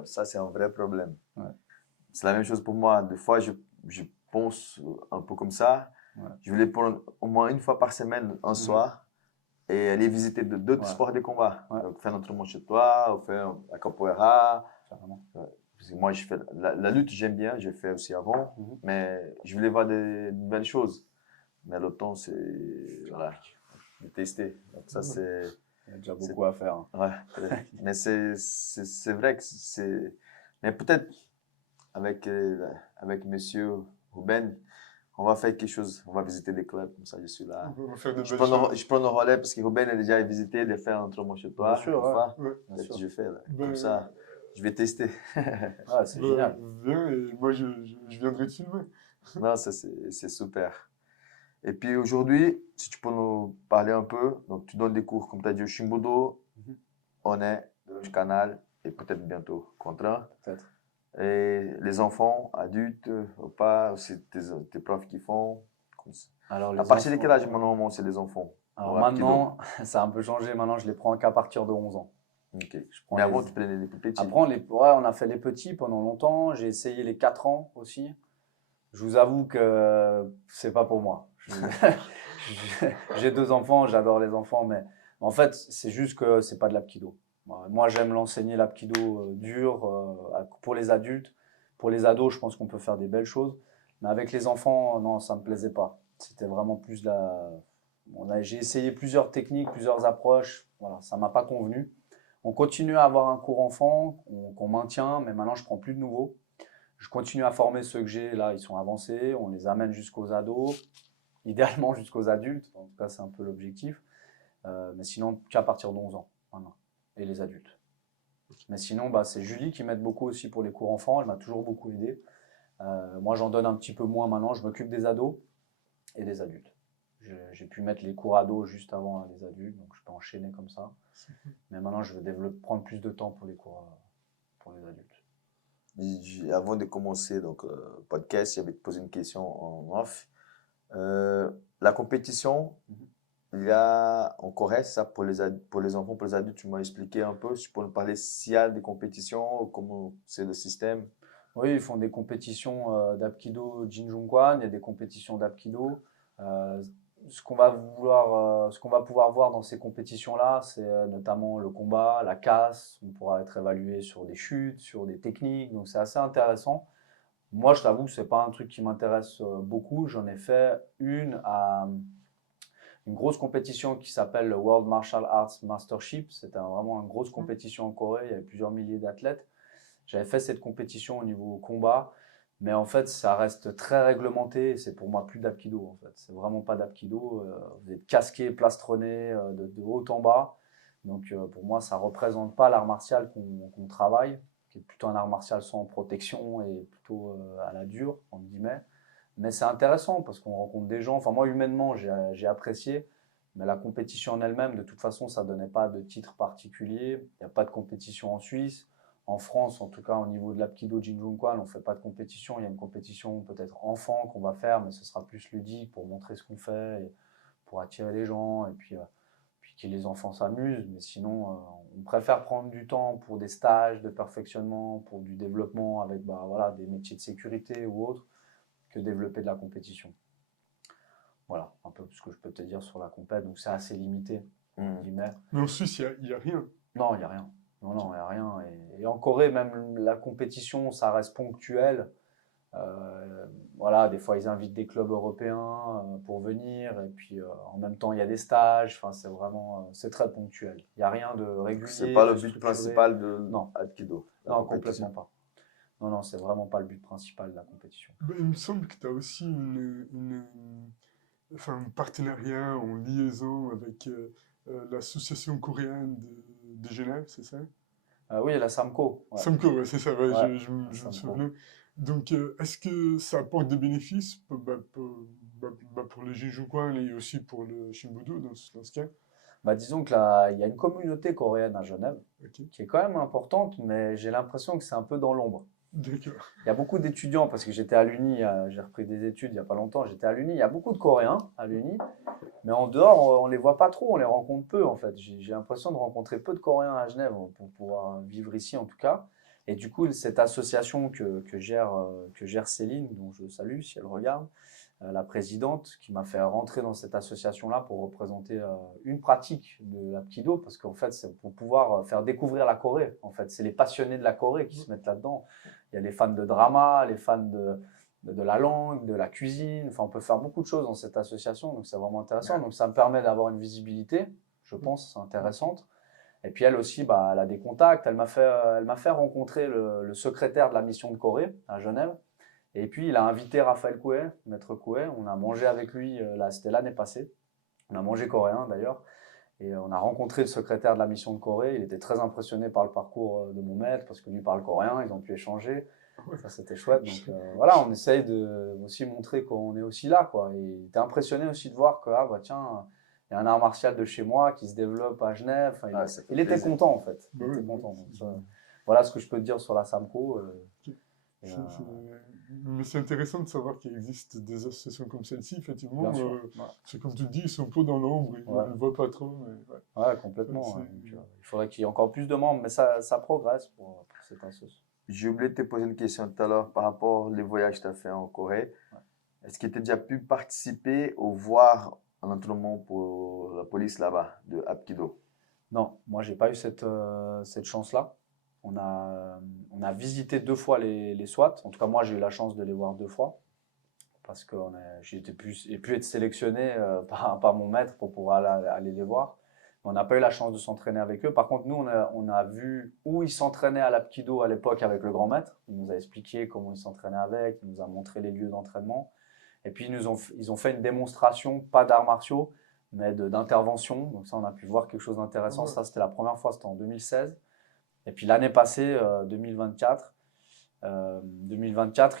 Ça, c'est un vrai problème. Ouais. C'est la même chose pour moi. Des fois, je pense un peu comme ça. Ouais. Je voulais prendre au moins une fois par semaine, un soir, et aller visiter d'autres sports de combat. Ouais. Donc, faire un entraînement chez toi, ou faire la capoeira. Carrément. Parce que moi, je fais la lutte, j'aime bien, j'ai fait aussi avant, mais je voulais voir de belles choses. Mais le temps, c'est voilà, de tester. Donc, ça, c'est. Il y a déjà beaucoup à faire. Ouais, mais c'est vrai que c'est. Mais peut-être avec monsieur Ruben, on va faire quelque chose. On va visiter des clubs, comme ça, je suis là. On va faire de Je belles choses. je prends le relais parce que Ruben a déjà visité, de faire un entraînement chez toi. Bien sûr, Ouais. bien sûr. Je fais là. Ben, Comme ça, je vais tester. C'est génial. Viens et moi, je viendrai te filmer. Non, ça, c'est super. Et puis aujourd'hui, si tu peux nous parler un peu, donc tu donnes des cours, comme tu as dit, au Shimbudo, Onet, Canal et peut-être bientôt Cointrin. Peut-être. Et les enfants, adultes, ou pas, c'est tes profs qui font. Alors, À partir de quel âge maintenant c'est les enfants? Alors maintenant, ça a un peu changé. Maintenant, je les prends qu'à partir de 11 ans. Ok. Mais avant, tu prenais les plus petits. Après, on a fait les petits pendant longtemps. J'ai essayé les 4 ans aussi. Je vous avoue que c'est pas pour moi. J'ai 2 enfants, j'adore les enfants, mais en fait, c'est juste que c'est pas de l'apkido. Moi, j'aime l'enseigner l'apkido dur pour les adultes. Pour les ados, je pense qu'on peut faire des belles choses. Mais avec les enfants, non, ça me plaisait pas. C'était vraiment plus j'ai essayé plusieurs techniques, plusieurs approches. Voilà, ça m'a pas convenu. On continue à avoir un cours enfant qu'on maintient, mais maintenant, je prends plus de nouveaux. Je continue à former ceux que j'ai, là, ils sont avancés, on les amène jusqu'aux ados, idéalement jusqu'aux adultes, en tout cas c'est un peu l'objectif, mais sinon qu'à partir de 11 ans, maintenant, et les adultes. Mais sinon, c'est Julie qui m'aide beaucoup aussi pour les cours enfants, elle m'a toujours beaucoup aidé. Moi j'en donne un petit peu moins maintenant, je m'occupe des ados et des adultes. J'ai pu mettre les cours ados juste avant les adultes, donc je peux enchaîner comme ça. Mais maintenant je vais prendre plus de temps pour les cours pour les adultes. Avant de commencer donc podcast, j'avais posé une question en off. La compétition, il y a en Corée, ça pour les enfants, pour les adultes, tu m'as expliqué un peu. Tu peux nous parler s'il y a des compétitions, comment c'est le système? Oui, ils font des compétitions d'Apkido Jinjungkwan, il y a des compétitions d'Apkido. Ce qu'on va pouvoir voir dans ces compétitions-là, c'est notamment le combat, la casse. On pourra être évalué sur des chutes, sur des techniques. Donc c'est assez intéressant. Moi, je t'avoue que c'est pas un truc qui m'intéresse beaucoup. J'en ai fait une grosse compétition qui s'appelle le World Martial Arts Mastership. C'était vraiment une grosse compétition en Corée. Il y avait plusieurs milliers d'athlètes. J'avais fait cette compétition au niveau combat. Mais en fait, ça reste très réglementé et c'est pour moi plus d'apkido en fait. C'est vraiment pas d'apkido. Vous êtes casqué, plastronné de haut en bas. Donc pour moi, ça représente pas l'art martial qu'on travaille, qui est plutôt un art martial sans protection et plutôt à la dure, entre guillemets. Mais c'est intéressant parce qu'on rencontre des gens. Enfin moi, humainement, j'ai apprécié. Mais la compétition en elle-même, de toute façon, ça donnait pas de titre particulier. Il n'y a pas de compétition en Suisse. En France, en tout cas au niveau de l'Apkido Jinjungkwan, on ne fait pas de compétition. Il y a une compétition peut-être enfant qu'on va faire, mais ce sera plus ludique pour montrer ce qu'on fait, et pour attirer les gens et puis que les enfants s'amusent. Mais sinon, on préfère prendre du temps pour des stages de perfectionnement, pour du développement avec des métiers de sécurité ou autres, que développer de la compétition. Voilà, un peu ce que je peux te dire sur la compète. Donc c'est assez limité, entre guillemets. Mais en Suisse, il n'y a rien. Non, il n'y a rien. Non, il n'y a rien. Et en Corée, même la compétition, ça reste ponctuel. Des fois, ils invitent des clubs européens pour venir. Et puis, en même temps, il y a des stages. Enfin, c'est très ponctuel. Il n'y a rien de régulier. C'est pas le but principal de Apkido. Non, complètement pas. Non, c'est vraiment pas le but principal de la compétition. Il me semble que tu as aussi enfin, un partenariat en liaison avec l'association coréenne de Genève, c'est ça? Oui, la Samco. Ouais, Samco, ouais, c'est ça, ouais, ouais, la je me Samco. souvenais. Donc, est-ce que ça apporte des bénéfices pour les Jejuquan et aussi pour le Chimboudou dans ce cas? Bah, disons que là, il y a une communauté coréenne à Genève Ok, qui est quand même importante, mais j'ai l'impression que c'est un peu dans l'ombre. d'accord. Il y a beaucoup d'étudiants, parce que j'étais à l'Uni, j'ai repris des études il n'y a pas longtemps, j'étais à l'Uni, il y a beaucoup de Coréens à l'Uni, mais en dehors, on ne les voit pas trop, on les rencontre peu en fait. J'ai l'impression de rencontrer peu de Coréens à Genève pour pouvoir vivre ici en tout cas. Et du coup, cette association que gère Céline, dont je salue si elle regarde, la présidente, qui m'a fait rentrer dans cette association-là pour représenter une pratique de l'Apkido, parce qu'en fait, c'est pour pouvoir faire découvrir la Corée. En fait, c'est les passionnés de la Corée qui se mettent là-dedans. Il y a les fans de drama, les fans de la langue, de la cuisine. Enfin, on peut faire beaucoup de choses dans cette association, donc c'est vraiment intéressant. Donc ça me permet d'avoir une visibilité, je pense, intéressante. Et puis elle aussi, bah, elle a des contacts. Elle m'a fait rencontrer le secrétaire de la mission de Corée à Genève. Et puis il a invité Raphaël Coué, maître Coué. On a mangé avec lui, là, c'était l'année passée. On a mangé coréen d'ailleurs. Et on a rencontré le secrétaire de la mission de Corée. Il était très impressionné par le parcours de mon maître parce que lui parle coréen. Ils ont pu échanger. Ouais. Ça, c'était chouette. Donc voilà, on essaye de aussi montrer qu'on est aussi là, quoi. Et il était impressionné aussi de voir que, ah bah tiens, il y a un art martial de chez moi qui se développe à Genève. Enfin, Ah, ça fait il était plaisir. content, en fait. Bah Il oui, était bah content. oui, Donc, voilà ce que je peux te dire sur la Samco. ok. Et, Mais c'est intéressant de savoir qu'il existe des associations comme celle-ci, effectivement. bien sûr. Voilà. C'est comme tu dis, ils sont un peu dans l'ombre, on Ouais. ne le voit pas trop. Mais ouais. Ouais, complètement. C'est- Ouais. Donc, il faudrait qu'il y ait encore plus de membres, mais ça progresse pour cette association. J'ai oublié de te poser une question tout à l'heure par rapport aux voyages que tu as fait en Corée. Ouais. Est-ce que tu as déjà pu participer ou voir un entraînement pour la police là-bas de Hapkido? Non, moi, j'ai pas eu cette chance-là. On a visité 2 fois les SWAT. En tout cas, moi, j'ai eu la chance de les voir 2 fois parce que j'ai pu être sélectionné par mon maître pour pouvoir aller les voir. On n'a pas eu la chance de s'entraîner avec eux. Par contre, nous, on a vu où ils s'entraînaient à l'Apkido à l'époque avec le grand maître. Il nous a expliqué comment ils s'entraînaient avec, il nous a montré les lieux d'entraînement. Et puis, ils ont fait une démonstration, pas d'arts martiaux, mais d'intervention. Donc ça, on a pi voir quelque chose d'intéressant. Ouais. Ça, c'était la première fois, c'était en 2016. Et puis l'année passée, 2024,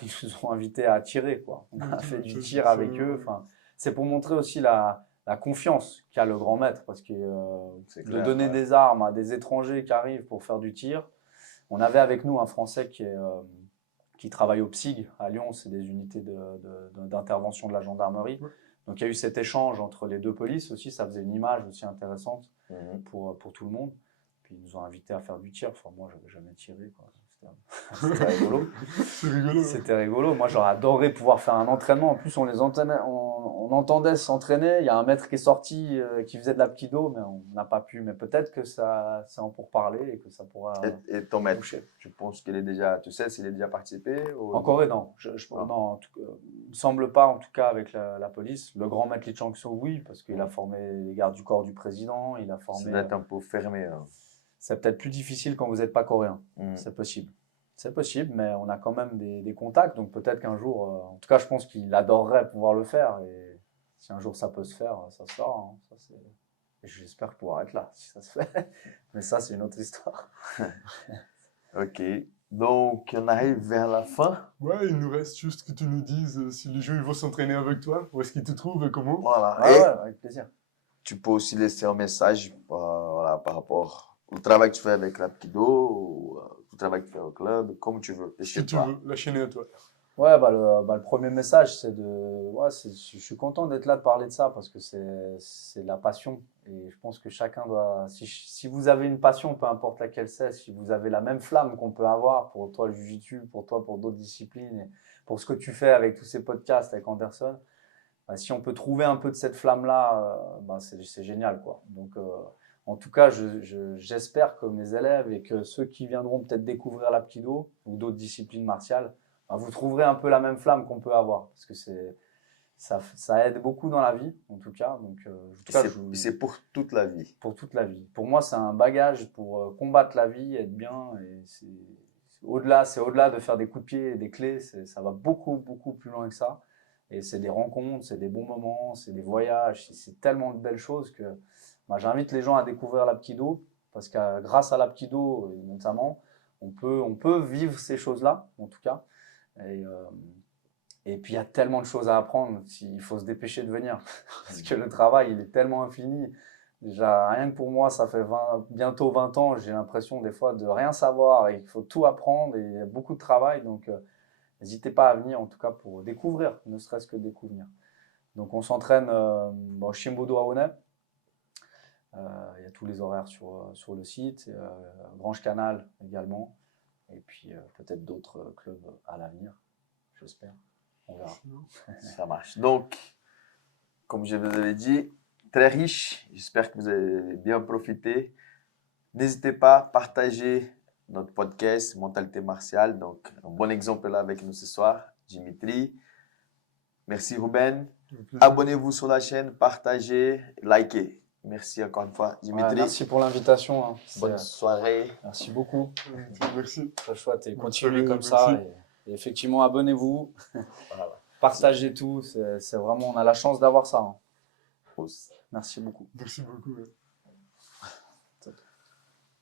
ils nous ont invités à tirer, quoi. On a fait du tir avec eux. Enfin, c'est pour montrer aussi la confiance qu'a le grand maître, parce que C'est de clair, donner ouais. des armes à des étrangers qui arrivent pour faire du tir. On avait avec nous un Français qui travaille au PSIG à Lyon, c'est des unités d'intervention de la gendarmerie. Ouais. Donc il y a eu cet échange entre les deux polices aussi, ça faisait une image aussi intéressante Mhm. pour tout le monde. Puis ils nous ont invités à faire du tir. Enfin, moi, j'avais jamais tiré, quoi. C'était rigolo. C'est rigolo. C'était rigolo. Moi, j'aurais adoré pouvoir faire un entraînement. En plus, on entendait s'entraîner. Il y a un maître qui est sorti, qui faisait de l'apkido, mais on n'a pas pu. Mais peut-être que ça, c'est en pourparler et que ça pourra Et ton maître, toucher. je pense qu'il est déjà, tu sais s'il est déjà participé ou... En Corée, non. Ah. Non, il me semble pas, en tout cas, avec la police. Le grand maître Lee Chang-soo, oui, parce qu'il a formé les gardes du corps du président. Il a Ça formé. doit être un peu fermé. Hein. C'est peut-être plus difficile quand vous n'êtes pas coréen. Mhm. C'est possible. C'est possible, mais on a quand même des contacts. Donc peut-être qu'un jour, en tout cas, je pense qu'il adorerait pouvoir le faire. Et si un jour ça peut se faire, ça se fera. Hein. Et j'espère pouvoir être là si ça se fait. Mais ça, c'est une autre histoire. Ok. Donc, on arrive vers la fin. Ouais, il nous reste juste que tu nous dises si les gens ils vont s'entraîner avec toi, où est-ce qu'ils te trouvent et comment. Voilà. Ouais, Et ouais, avec plaisir. tu peux aussi laisser un message voilà, par rapport au travail que tu fais avec l'Apkido, ou au travail que tu fais au club, comme tu veux. Et Si chez tu toi. veux, la chaîne est à toi. Ouais, le premier message, c'est je suis content d'être là, de parler de ça, parce que c'est de la passion. Et je pense que chacun doit, si vous avez une passion, peu importe laquelle c'est, si vous avez la même flamme qu'on peut avoir, pour toi le jiu-jitsu, pour toi pour d'autres disciplines, et pour ce que tu fais avec tous ces podcasts avec Anderson, bah, si on peut trouver un peu de cette flamme-là, bah, c'est génial, quoi. Donc, en tout cas, j'espère que mes élèves et que ceux qui viendront peut-être découvrir l'Apkido ou d'autres disciplines martiales, bah, vous trouverez un peu la même flamme qu'on peut avoir, parce que ça aide beaucoup dans la vie, en tout cas. Donc, en tout cas, C'est pour toute la vie. pour toute la vie. Pour moi, c'est un bagage pour combattre la vie, être bien. Et c'est au-delà de faire des coups de pied et des clés. Ça va beaucoup, beaucoup plus loin que ça. Et c'est des rencontres, c'est des bons moments, c'est des voyages, c'est tellement de belles choses que j'invite les gens à découvrir l'Apkido parce que grâce à l'Apkido, notamment, on peut vivre ces choses-là, en tout cas. Et puis, il y a tellement de choses à apprendre, il faut se dépêcher de venir parce que le travail, il est tellement infini. Déjà, rien que pour moi, ça fait bientôt 20 ans, j'ai l'impression des fois de rien savoir et qu'il faut tout apprendre et il y a beaucoup de travail. Donc, n'hésitez pas à venir, en tout cas, pour découvrir, ne serait-ce que découvrir. Donc, on s'entraîne au Shimbudo Aone. Il y a tous les horaires sur le site. Grange Canal également. Et puis, peut-être d'autres clubs à l'avenir, j'espère. On verra. Ça marche. Donc, comme je vous avais dit, très riche. J'espère que vous avez bien profité. N'hésitez pas à partager notre podcast Mentalité Martiale. Donc, un bon exemple là avec nous ce soir, Dimitri. Merci Ruben. Abonnez-vous sur la chaîne, partagez, likez. Merci encore une fois, Dimitri. Merci pour l'invitation. Hein. Bonne soirée. Merci beaucoup. Merci. Très chouette. Et continuez comme ça. Et effectivement, abonnez-vous. Voilà. Partagez tout. C'est vraiment, on a la chance d'avoir ça. Hein. Merci beaucoup. Merci beaucoup.